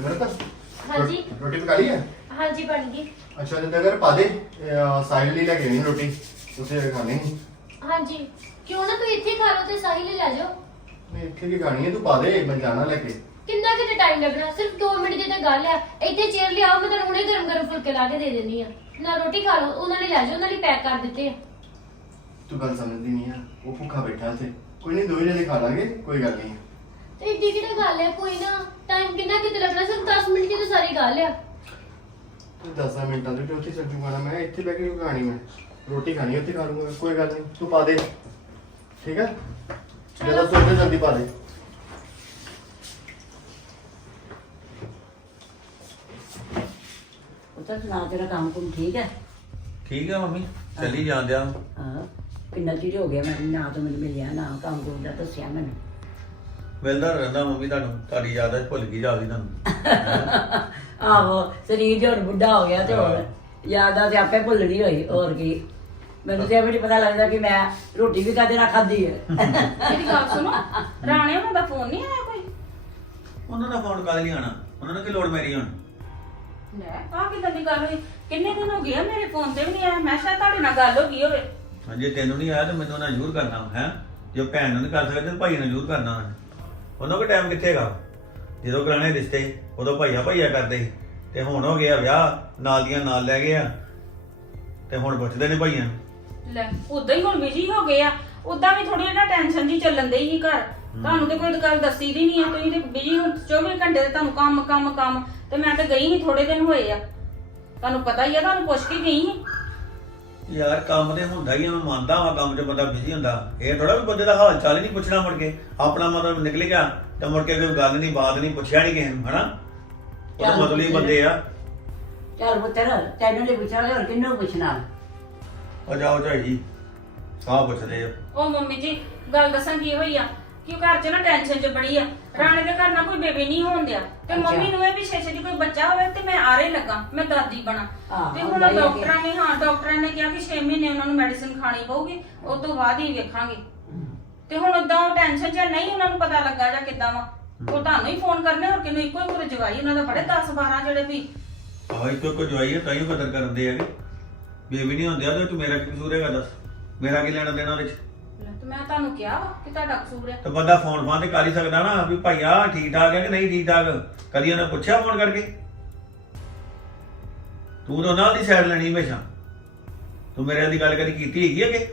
ਸਿਮਰਤ ਹਾਂਜੀ। ਰੋ- ਰੋਟੀ ਪਕਾ ਲਈ ਹੈ? ਹਾਂਜੀ ਬਣ ਗਈ। ਅੱਛਾ ਜਿੰਦਾ ਕਰ ਪਾ ਦੇ ਇਹ, ਸਾਹਿਲ ਲਈ ਲੈ ਕੇ ਨਹੀਂ ਰੋਟੀ ਤੁਸੀਂ ਖਾਣੀ ਨਹੀਂ ਹਾਂਜੀ। ਕਿਉਂ ਨਾ ਤੂੰ ਇੱਥੇ ਖਾ ਲਓ ਤੇ ਸਾਹਿਲ ਹੀ ਲੈ ਜਾਓ। ਨਹੀਂ ਇੱਥੇ ਕੀ ਖਾਣੀ ਹੈ? ਤੂੰ ਪਾ ਦੇ ਮੈਂ ਜਾਣਾ ਲੈ ਕੇ। ਕਿੰਨਾ ਕਿਤੇ ਟਾਈਮ ਲੱਗਣਾ? ਸਿਰਫ 2 ਮਿੰਟ ਦੀ ਤਾਂ ਗੱਲ ਆ ਇੱਥੇ ਚੇਅਰ ਲਿਆਓ ਮੈਂ ਤੁਹਾਨੂੰ ਹੁਣੇ ਗਰਮ ਗਰਮ ਫੁਲਕੇ ਲਾ ਕੇ ਦੇ ਦਿੰਦੀ ਆ ਨਾ ਰੋਟੀ ਖਾ ਲਓ ਉਹਨਾਂ ਲਈ ਲੈ ਜਾਓ ਉਹਨਾਂ ਲਈ ਪੈਕ ਕਰ ਦਿੱਤੇ ਆ। ਤੂੰ ਗੱਲ ਸਮਝਦੀ ਨਹੀਂ ਆ। ਉਹ ਭੁੱਖਾ ਬੈਠਾ ਤੇ ਕੋਈ ਨਹੀਂ ਦੋਵੇਂ ਜਣੇ ਖਾ ਲਾਂਗੇ ਕੋਈ ਗੱਲ ਨਹੀਂ। ਤੇ ਇੱਡੀ ਕਿਹੜਾ ਗੱਲ ਆ ਕੋਈ ਨਾ ਟਾਈਮ ਕਿੰਨਾ ਕਿਤੇ ਲੱਗਣਾ ਸਿਰਫ 10 ਮਿੰਟ ਦੀ ਤਾਂ ਸਾਰੀ ਗੱਲ ਆ। ਤੂੰ 10 ਮਿੰਟਾਂ ਦੇ ਵਿੱਚ ਉੱਥੇ ਚੱਲ ਜੂਗਾ ਨਾ। ਮੈਂ ਇੱਥੇ ਬਹਿ ਕੇ ਕਿਉਂ ਖਾਣੀ ਮੈਂ ਰੋਟੀ ਖਾਣੀ ਉੱਥੇ ਖਾ ਲੂੰਗਾ। ਕੋਈ ਗੱਲ ਨਹੀਂ ਤੂੰ ਪਾ ਦੇ। ਠੀਕ ਹੈ ਜਦੋਂ ਸੋਚੇ ਜਲਦੀ ਪਾ ਦੇ। ਪੁੱਤਰ ਸੁਣਾ ਤੇਰਾ ਕੰਮ ਕੁਮ ਠੀਕ ਹੈ ਠੀਕ ਹੈ ਮੰਮੀ ਚੱਲੀ ਜਾਂਦਿਆ। ਹਾਂ। ਕਿੰਨਾ ਚਿਰ ਹੋ ਗਿਆ ਮੈਂ ਨਾ ਤਾਂ ਮੈਨੂੰ ਮਿਲਿਆ ਨਾ ਕੰਮ ਕੁਮ ਦਾ ਦੱਸਿਆ ਮੈਨੂੰ। ਮਿਲਦਾ ਰਹਿੰਦਾ ਮੰਮੀ ਤੁਹਾਨੂੰ ਤੁਹਾਡੀ ਯਾਦ ਹੈ ਭੁੱਲ ਗਈ ਜਾਵੀ ਤੁਹਾਨੂੰ। ਆਹੋ ਸਰੀਰ ਜੋ ਹੁਣ ਬੁੱਢਾ ਹੋ ਗਿਆ ਤੇ ਹੋਰ ਯਾਦਾਂ ਤੇ ਆਪੇ ਭੁੱਲਣੀ ਹੋਈ ਹੋਰ ਕੀ। ਮੈਨੂੰ ਤੇ ਇਹ ਵੀ ਨੀ ਪਤਾ ਲੱਗਦਾ ਕਿ ਮੈਂ ਰੋਟੀ ਵੀ ਕਦੇ ਨਾ ਖਾਧੀ ਹੈ। ਮੇਰੀ ਗੱਲ ਸੁਣੋ ਰਾਣੇ ਉਹਨਾਂ ਦਾ ਫੋਨ ਨਹੀਂ ਆਇਆ ਕੋਈ? ਉਹਨਾਂ ਦਾ ਫੋਨ ਕਾਹਦੇ ਲਈ ਆਣਾ ਉਹਨਾਂ ਨੂੰ ਕੀ ਲੋੜ ਮੇਰੀ ਹੁਣ? ਲੈ ਆ ਕਿਦਾਂ ਦੀ ਗੱਲ ਹੋਈ? ਕਿੰਨੇ ਦਿਨ ਹੋ ਗਏ ਆ, ਮੇਰੇ ਫੋਨ ਤੇ ਵੀ ਨਹੀਂ ਆਇਆ? ਮੈਂ ਸ਼ਾਇਦ ਤੁਹਾਡੇ ਨਾਲ ਗੱਲ ਹੋ ਗਈ ਹੋਵੇ। ਹਾਂ, ਜੇ ਤੈਨੂੰ ਨਹੀਂ ਆਇਆ ਤਾਂ ਮੈਨੂੰ ਉਹਨਾਂ ਜ਼ਰੂਰ ਕਰਨਾ ਹੈ? ਜੇ ਭੈਣ ਨੂੰ ਨਹੀਂ ਕਰ ਸਕਦੇ ਤਾਂ ਭਾਈ ਨੂੰ ਜ਼ਰੂਰ ਕਰਨਾ ਉਹਨੇ। ਉਹਨਾਂ ਕੋਲ ਟਾਈਮ ਕਿੱਥੇ ਹੈਗਾ? ਜਦੋਂ ਕਰਾਣੇ ਰਿਸ਼ਤੇ ਉਦੋਂ ਭਾਈਆ ਭਾਈਆ ਕਰਦੇ ਸੀ। ਤੇ ਹੁਣ ਹੋ ਗਿਆ ਵਿਆਹ ਨਾਲ ਦੀਆਂ ਨਾਲ ਲੈ ਗਏ ਆ। ਤੇ ਹੁਣ ਪੁੱਛਦੇ ਨੇ ਭਾਈਆਂ ਨੂੰ। ਲੈ ਉਦਾਂ ਹੀ ਹੁਣ ਬਿਜ਼ੀ ਹੋ ਗਏ ਆ। ਉਦਾਂ ਵੀ ਥੋੜੀ ਨਾ ਟੈਨਸ਼ਨ ਜੀ ਚੱਲਣ ਦੇ ਹੀ ਘਰ। ਤੁਹਾਨੂੰ ਤੇ ਕੋਈ ਗੱਲ ਦੱਸੀ ਦੀ ਨਹੀਂ ਆ ਤੁਸੀਂ ਤੇ ਬਿਜ਼ੀ ਹੋ 24 ਘੰਟੇ ਤੇ ਤੁਹਾਨੂੰ ਕੰਮ ਕੰਮ ਕੰਮ। ਤੇ ਮੈਂ ਤੇ ਗਈ ਨਹੀਂ ਥੋੜੇ ਦਿਨ ਹੋਏ ਆ। ਤੁਹਾਨੂੰ ਪਤਾ ਹੀ ਆ ਤੁਹਾਨੂੰ ਪੁੱਛ ਕੇ ਗਈ ਸੀ। ਯਾਰ ਕੰਮ ਤੇ ਹੁੰਦਾ ਹੀ ਆ ਮੈਂ ਮੰਨਦਾ ਹਾਂ ਕੰਮ 'ਚ ਬੰਦਾ ਬਿਜ਼ੀ ਹੁੰਦਾ। ਇਹ ਥੋੜਾ ਵੀ ਬੰਦੇ ਦਾ ਹਾਲ ਚਾਲ ਹੀ ਨਹੀਂ ਪੁੱਛਣਾ ਮੁੜ ਕੇ। ਆਪਣਾ ਮਤਲਬ ਨਿਕਲ ਗਿਆ ਤੇ ਮੁੜ ਕੇ ਕੋਈ ਗੱਲ ਨਹੀਂ ਬਾਤ ਨਹੀਂ ਪੁੱਛਿਆ ਨਹੀਂ ਕਿਸੇ ਨੂੰ ਹਨਾ? ਉਹ ਤਾਂ ਮਤਲਬ ਹੀ ਬੰਦੇ ਆ। ਚੱਲ ਪੁੱਤਰ ਤੈਨੂੰ ਨਹੀਂ ਪੁੱਛਣਾ ਹੋਰ ਕਿੰਨੂੰ ਪੁੱਛਣਾ? ਉਹ ਜਾਓ ਝਾਈ ਜੀ ਸਾਹ ਪੁੱਛਦੇ ਆ। ਉਹ ਮੰਮੀ ਜੀ ਗੱਲ ਦੱਸਾਂ ਕੀ ਹੋਈ ਆ? ਕਿ ਉਹ ਘਰ 'ਚ ਨਾ ਟੈਨਸ਼ਨ 'ਚ ਬੜੀ ਆ। ਰਾਣੇ ਦੇ ਘਰ ਨਾ ਕੋਈ ਬੇਬੀ ਨਹੀਂ ਹੋਣ ਦਿਆ। ਤੇ ਅੱਛਾ। ਮੰਮੀ ਨੂੰ ਇਹ ਵੀ ਛੇ ਛੇ ਦੀ ਕੋਈ ਬੱਚਾ ਹੋਵੇ ਤੇ ਮੈਂ ਆਰੇ ਲੱਗਾ ਮੈਂ ਦਾਦੀ ਬਣਾ। ਹਾਂ, ਤੇ ਹੁੰਦਾ ਹੁਣ ਹੀ ਕਿ- ਡਾਕਟਰਾਂ ਨੇ ਹਾਂ ਡਾਕਟਰਾਂ ਨੇ ਕਿਹਾ ਕਿ 6 ਮਹੀਨੇ ਉਹਨਾਂ ਨੂੰ ਮੈਡੀਸਿਨ ਖਾਣੀ ਪਊਗੀ ਉਸ ਤੋਂ ਬਾਅਦ ਹੀ ਵੇਖਾਂਗੇ। ਤੇ ਹੁਣ ਉਦਾਂ ਉਹ ਟੈਨਸ਼ਨ 'ਚ ਆ, ਨਹੀਂ ਉਹਨਾਂ ਨੂੰ ਪਤਾ ਲੱਗਾ ਜਾਂ ਕਿੱਦਾਂ ਵਾ। ਉਹ ਤੁਹਾਨੂੰ ਹੀ ਫੋਨ ਕਰਨੇ ਹੋਰ ਕਿਨੂੰ ਇੱਕੋ ਇੱਕੋ ਜਵਾਈ ਉਹਨਾਂ ਦਾ ਬੜੇ 10 12 ਜਿਹੜੇ ਵੀ। ਆਹ ਇੱਕੋ ਇੱਕੋ ਜਵਾਈ ਹੈ ਤਾਂ ਹੀ ਕਦਰ ਕਰਦੇ ਹੈਗੇ। ਬੇਬੀ ਨਹੀਂ ਹੁੰਦੇ ਆ ਤੇ ਤੂੰ ਮੇਰਾ ਕੀ ਕਸੂਰ ਹੈਗਾ ਦੱਸ। ਮੇਰਾ ਕੀ ਲੈਣਾ ਦੇਣਾ ਤੇ ਮੈਂ ਤੁਹਾਨੂੰ ਕਿਹਾ ਵਾ ਕਿ ਤੁਹਾਡਾ ਕਸੂਰ ਹੈ ਤੇ ਬੰਦਾ ਫੋਨ ਫਾਨ ਤੇ ਕਰ ਹੀ ਸਕਦਾ ਨਾ ਵੀ ਭਾਈਆ ਠੀਕ ਠਾਕ ਹੈ ਕਿ ਨਹੀਂ ਠੀਕ ਠਾਕ ਕਦੀ ਉਹਨੇ ਪੁੱਛਿਆ ਫੋਨ ਕਰਕੇ? ਤੂੰ ਤਾਂ ਉਹਨਾਂ ਦੀ ਸਾਈਡ ਲੈਣੀ ਹਮੇਸ਼ਾ। ਤੂੰ ਮੇਰੇ ਦੀ ਗੱਲ ਕਦੀ ਕੀਤੀ ਹੈਗੀ ਹੈ ਕਿ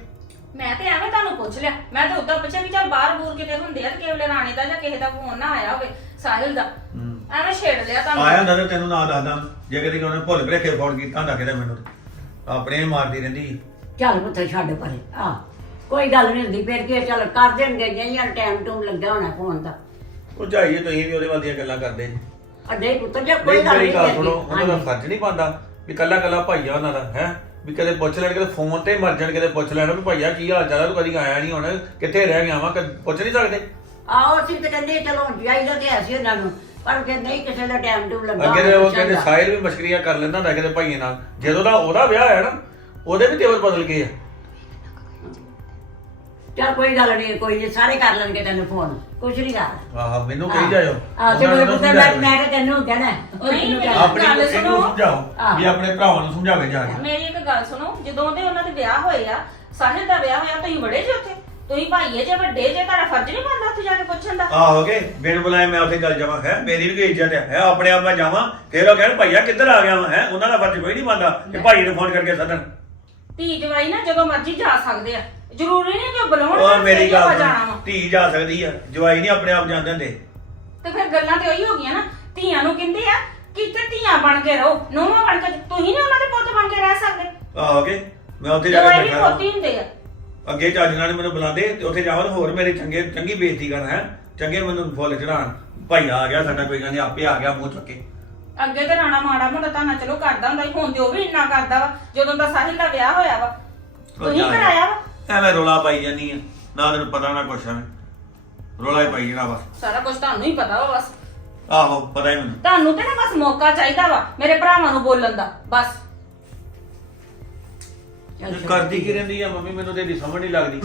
ਮੈਂ ਤੇ ਐਵੇਂ ਤੁਹਾਨੂੰ ਪੁੱਛ ਲਿਆ। ਮੈਂ ਤਾਂ ਉਦਾਂ ਪੁੱਛਿਆ ਵੀ ਚੱਲ ਬਾਹਰ ਬੂਰ ਕਿਤੇ ਹੁੰਦੇ ਆ ਤੇ ਕਿਸੇ ਵੇਲੇ ਰਾਣੇ ਦਾ ਜਾਂ ਕਿਸੇ ਦਾ ਫੋਨ ਨਾ ਆਇਆ ਹੋਵੇ ਸਾਹਿਲ ਦਾ। ਹੂੰ। ਐਵੇਂ ਛੇੜ ਲਿਆ ਤੁਹਾਨੂੰ। ਆਇਆ ਹੁੰਦਾ ਤਾਂ ਤੈਨੂੰ ਨਾ ਦੱਸਦਾ। ਜੇ ਕਦੀ ਉਹਨੇ ਭੁੱਲ ਭੁਲੇਖੇ ਫੋਨ ਕੀਤਾ ਹੁੰਦਾ ਕਿਤੇ ਮੈਨੂੰ। ਆਪਣੇ ਹੀ ਮਾਰਦੀ ਰਹਿੰਦੀ। ਚੱਲ ਪੁੱਤਰ ਛੱਡ ਪਰੇ। ਆ। ਕੋਈ ਗੱਲ ਨਹੀਂ ਹੁੰਦੀ ਫਿਰ ਕੀ ਚੱਲ ਕਰ ਦੇਣਗੇ ਜਿਹੀਆਂ ਟਾਈਮ ਟੂਮ ਲੱਗਾ ਹੋਣਾ ਫੋਨ ਦਾ ਉਹ ਝਾਈਏ ਤੁਸੀਂ ਵੀ ਉਹਦੇ ਵੱਲ ਦੀਆਂ ਗੱਲਾਂ ਕਰਦੇ ਅੱਡੇ ਪੁੱਤਰ ਜੇ ਕੋਈ ਗੱਲ ਨਹੀਂ ਗੱਲ ਸੁਣੋ। ਉਹਨਾਂ ਦਾ। ਫਰਜ਼ ਨਹੀਂ ਪਾਉਂਦਾ ਵੀ ਕੱਲਾ ਕੱਲਾ ਭਾਈਆ ਉਹਨਾਂ ਦਾ ਹੈ ਵੀ ਕਦੇ ਪੁੱਛ ਲੈਣ ਕਦੇ ਫੋਨ ਤੇ ਮਰ ਜਾਣ ਕਦੇ ਪੁੱਛ ਲੈਣ ਵੀ ਭਾਈਆ ਕੀ ਹਾਲ ਚਾਲ ਹੈ ਤੂੰ ਕਦੀ ਆਇਆ ਨਹੀਂ ਹੁਣ ਕਿੱਥੇ ਰਹਿ ਗਿਆ ਵਾ ਕਦੇ ਪੁੱਛ ਨਹੀਂ ਸਕਦੇ ਆਹੋ ਅਸੀਂ ਤਾਂ ਕਹਿੰਦੇ ਚਲੋ ਜਾਈਦਾ ਤੇ ਐਸੀ ਉਹਨਾਂ ਨੂੰ ਪਰ ਕਿ ਨਹੀਂ ਕਿਸੇ ਦਾ ਟਾਈਮ ਟੂਮ ਲੱਗਾ ਅੱਗੇ ਉਹ ਕਹਿੰਦੇ। ਸਾਹਿਲ ਵੀ ਮਸ਼ਕਰੀਆਂ ਕਰ ਲੈਂਦਾ ਹੁੰਦਾ ਕਿਤੇ ਭਾਈਏ ਨਾਲ ਜਦੋਂ ਦਾ ਉਹਦਾ ਵਿਆਹ ਹੋਇਆ ਨਾ ਉਹਦੇ ਵੀ ਤੇਵਰ ਬਦਲ ਗਏ ਆ ਚੱਲ ਕੋਈ ਗੱਲ ਨਹੀਂ ਕੋਈ ਨਹੀਂ ਸਾਰੇ ਕਰ ਲੈਣਗੇ ਤੈਨੂੰ ਫੋਨ ਕੁਛ ਨਹੀਂ ਕਰ ਆਹ ਮੈਨੂੰ ਕਹੀ ਜਾਇਓ। ਆ ਤੇ ਮੇਰੇ ਪੁੱਤਰ। ਮੈਂ ਮੈਂ ਤਾਂ ਤੈਨੂੰ ਕਹਿਣਾ ਉਹ ਨਹੀਂ, ਤੈਨੂੰ ਮੇਰੀ ਕਹਿਣਾ। ਆਪਣੀ ਗੱਲ ਸੁਣੋ। ਸਮਝਾਓ ਵੀ ਭਰਾਵਾਂ ਨੂੰ ਸਮਝਾਵੇ ਜਾ ਕੇ। ਮੇਰੀ ਇੱਕ ਗੱਲ ਸੁਣੋ ਜਦੋਂ ਦੇ ਉਹਨਾਂ ਦੇ ਵਿਆਹ ਹੋਏ ਆ ਸਾਹਿਲ ਦਾ ਵਿਆਹ ਹੋਇਆ ਤੁਸੀਂ ਬੜੇ ਜੇ ਉੱਥੇ। ਤੁਸੀਂ ਭਾਈਏ ਜੇ ਵੱਡੇ ਜੇ ਤੁਹਾਡਾ ਫਰਜ਼ ਨਹੀਂ ਬਣਦਾ ਉੱਥੇ ਜਾ ਕੇ ਪੁੱਛਣ ਦਾ। ਆਹੋ ਕੇ ਬਿਨ ਬੁਲਾਏ ਮੈਂ ਉੱਥੇ ਚੱਲ ਜਾਵਾਂ। ਹੈ ਮੇਰੀ ਵੀ ਕੋਈ ਇੱਜ਼ਤ ਹੈ ਹੈ ਆਪਣੇ ਆਪ ਮੈਂ ਜਾਵਾਂ। ਫਿਰ ਉਹ ਕਹਿਣ ਭਈਆ ਕਿੱਧਰ ਆ ਗਿਆ ਮੈਂ ਹੈ ਉਹਨਾਂ ਦਾ ਫਰਜ਼ ਕੋਈ ਨਹੀਂ ਬਣਦਾ ਕਿ ਭਾਈ ਨੂੰ ਫੋਨ ਕਰਕੇ ਸੱਦਣ। ਧੀ ਜਵਾਈ ਨਾ ਜਦੋਂ ਮਰਜ਼ੀ ਜਾ ਸਕਦੇ ਆ। ਜ਼ਰੂਰੀ ਨਹੀਂ ਕਿ ਉਹ ਬੁਲਾਉਣ ਉਹ ਮੇਰੀ ਗੱਲ ਸੁਣ, ਧੀ ਜਾ ਸਕਦੀ ਆ ਜਵਾਈ ਨਹੀਂ ਆਪਣੇ ਆਪ ਜਾਂਦੇ ਹੁੰਦੇ। ਤੇ ਫਿਰ ਗੱਲਾਂ ਤੇ ਉਹੀ ਹੋ ਗਈਆਂ ਨਾ ਧੀਆਂ ਨੂੰ ਕਹਿੰਦੇ ਆ ਕਿ ਇੱਥੇ ਧੀਆਂ ਬਣ ਕੇ ਰਹੋ ਨੂੰਹਾਂ ਬਣ ਕੇ ਤੁਸੀਂ ਨਹੀਂ ਉਹਨਾਂ ਦੇ ਪੁੱਤ ਬਣ ਕੇ ਰਹਿ ਸਕਦੇ। ਆਹੋ ਕੇ ਮੈਂ ਉੱਥੇ ਜਾ ਜਵਾਈ ਕੇ ਵੀ ਬੈਠਾ। ਪੋਤੀ ਹੁੰਦੇ ਆ। ਅੱਗੇ ਚੱਜ ਨਾਲ ਮੈਨੂੰ ਬੁਲਾਉਂਦੇ ਤੇ ਉੱਥੇ ਜਾਵਾਂ ਤਾਂ ਹੋਰ ਮੇਰੇ ਚੰਗੇ ਚੰਗੀ ਬੇਇੱਜ਼ਤੀ ਕਰਨ ਹੈ। ਚੰਗੇ ਮੈਨੂੰ ਫੁੱਲ ਚੜਾਣ ਭਾਈ ਆ ਗਿਆ ਸਾਡਾ ਕੋਈ ਗੱਲ ਨਹੀਂ ਆਪੇ ਆ ਗਿਆ ਮੂੰਹ ਚੁੱਕ ਕੇ। ਅੱਗੇ ਤੇ ਰਾਣਾ ਮਾੜਾ ਮੋਟਾ ਤਾਂ ਨਾ ਚਲੋ ਕਰਦਾ ਹੁੰਦਾ ਸੀ ਹੁਣ ਤੇ ਉਹ ਵੀ ਇੰਨਾ ਕਰਦਾ ਵਾ ਜਦੋਂ ਦਾ ਸਾਹਿਲ ਦਾ ਵਿਆਹ ਹੋਇਆ ਵਾ। ਤੁਸੀਂ ਜਾ। ਕਰਾਇਆ ਵਾ? ਐਵੇਂ ਰੋਲਾ ਪਾਈ ਜਾਨੀ ਆ। ਨਾ ਤੈਨੂੰ ਪਤਾ ਨਾ ਕੁਛ ਐਵੇਂ। ਰੋਲਾ ਹੀ ਪਾਈ ਜਣਾ ਬਸ। ਸਾਰਾ ਕੁਝ ਤੁਹਾਨੂੰ ਹੀ ਪਤਾ ਵਾ ਬਸ। ਆਹੋ ਪਤਾ ਹੀ ਮੈਨੂੰ। ਤੁਹਾਨੂੰ ਤੇ ਨਾ ਬਸ ਮੌਕਾ ਚਾਹੀਦਾ ਵਾ ਮੇਰੇ ਭਰਾਵਾਂ ਨੂੰ ਬੋਲਣ ਦਾ ਬਸ। ਇਹ ਕਰਦੀ ਕੀ ਰਹਿੰਦੀ ਆ? ਮੰਮੀ ਮੈਨੂੰ ਤੇ ਇਹਦੀ ਸਮਝ ਨਹੀਂ ਲੱਗਦੀ।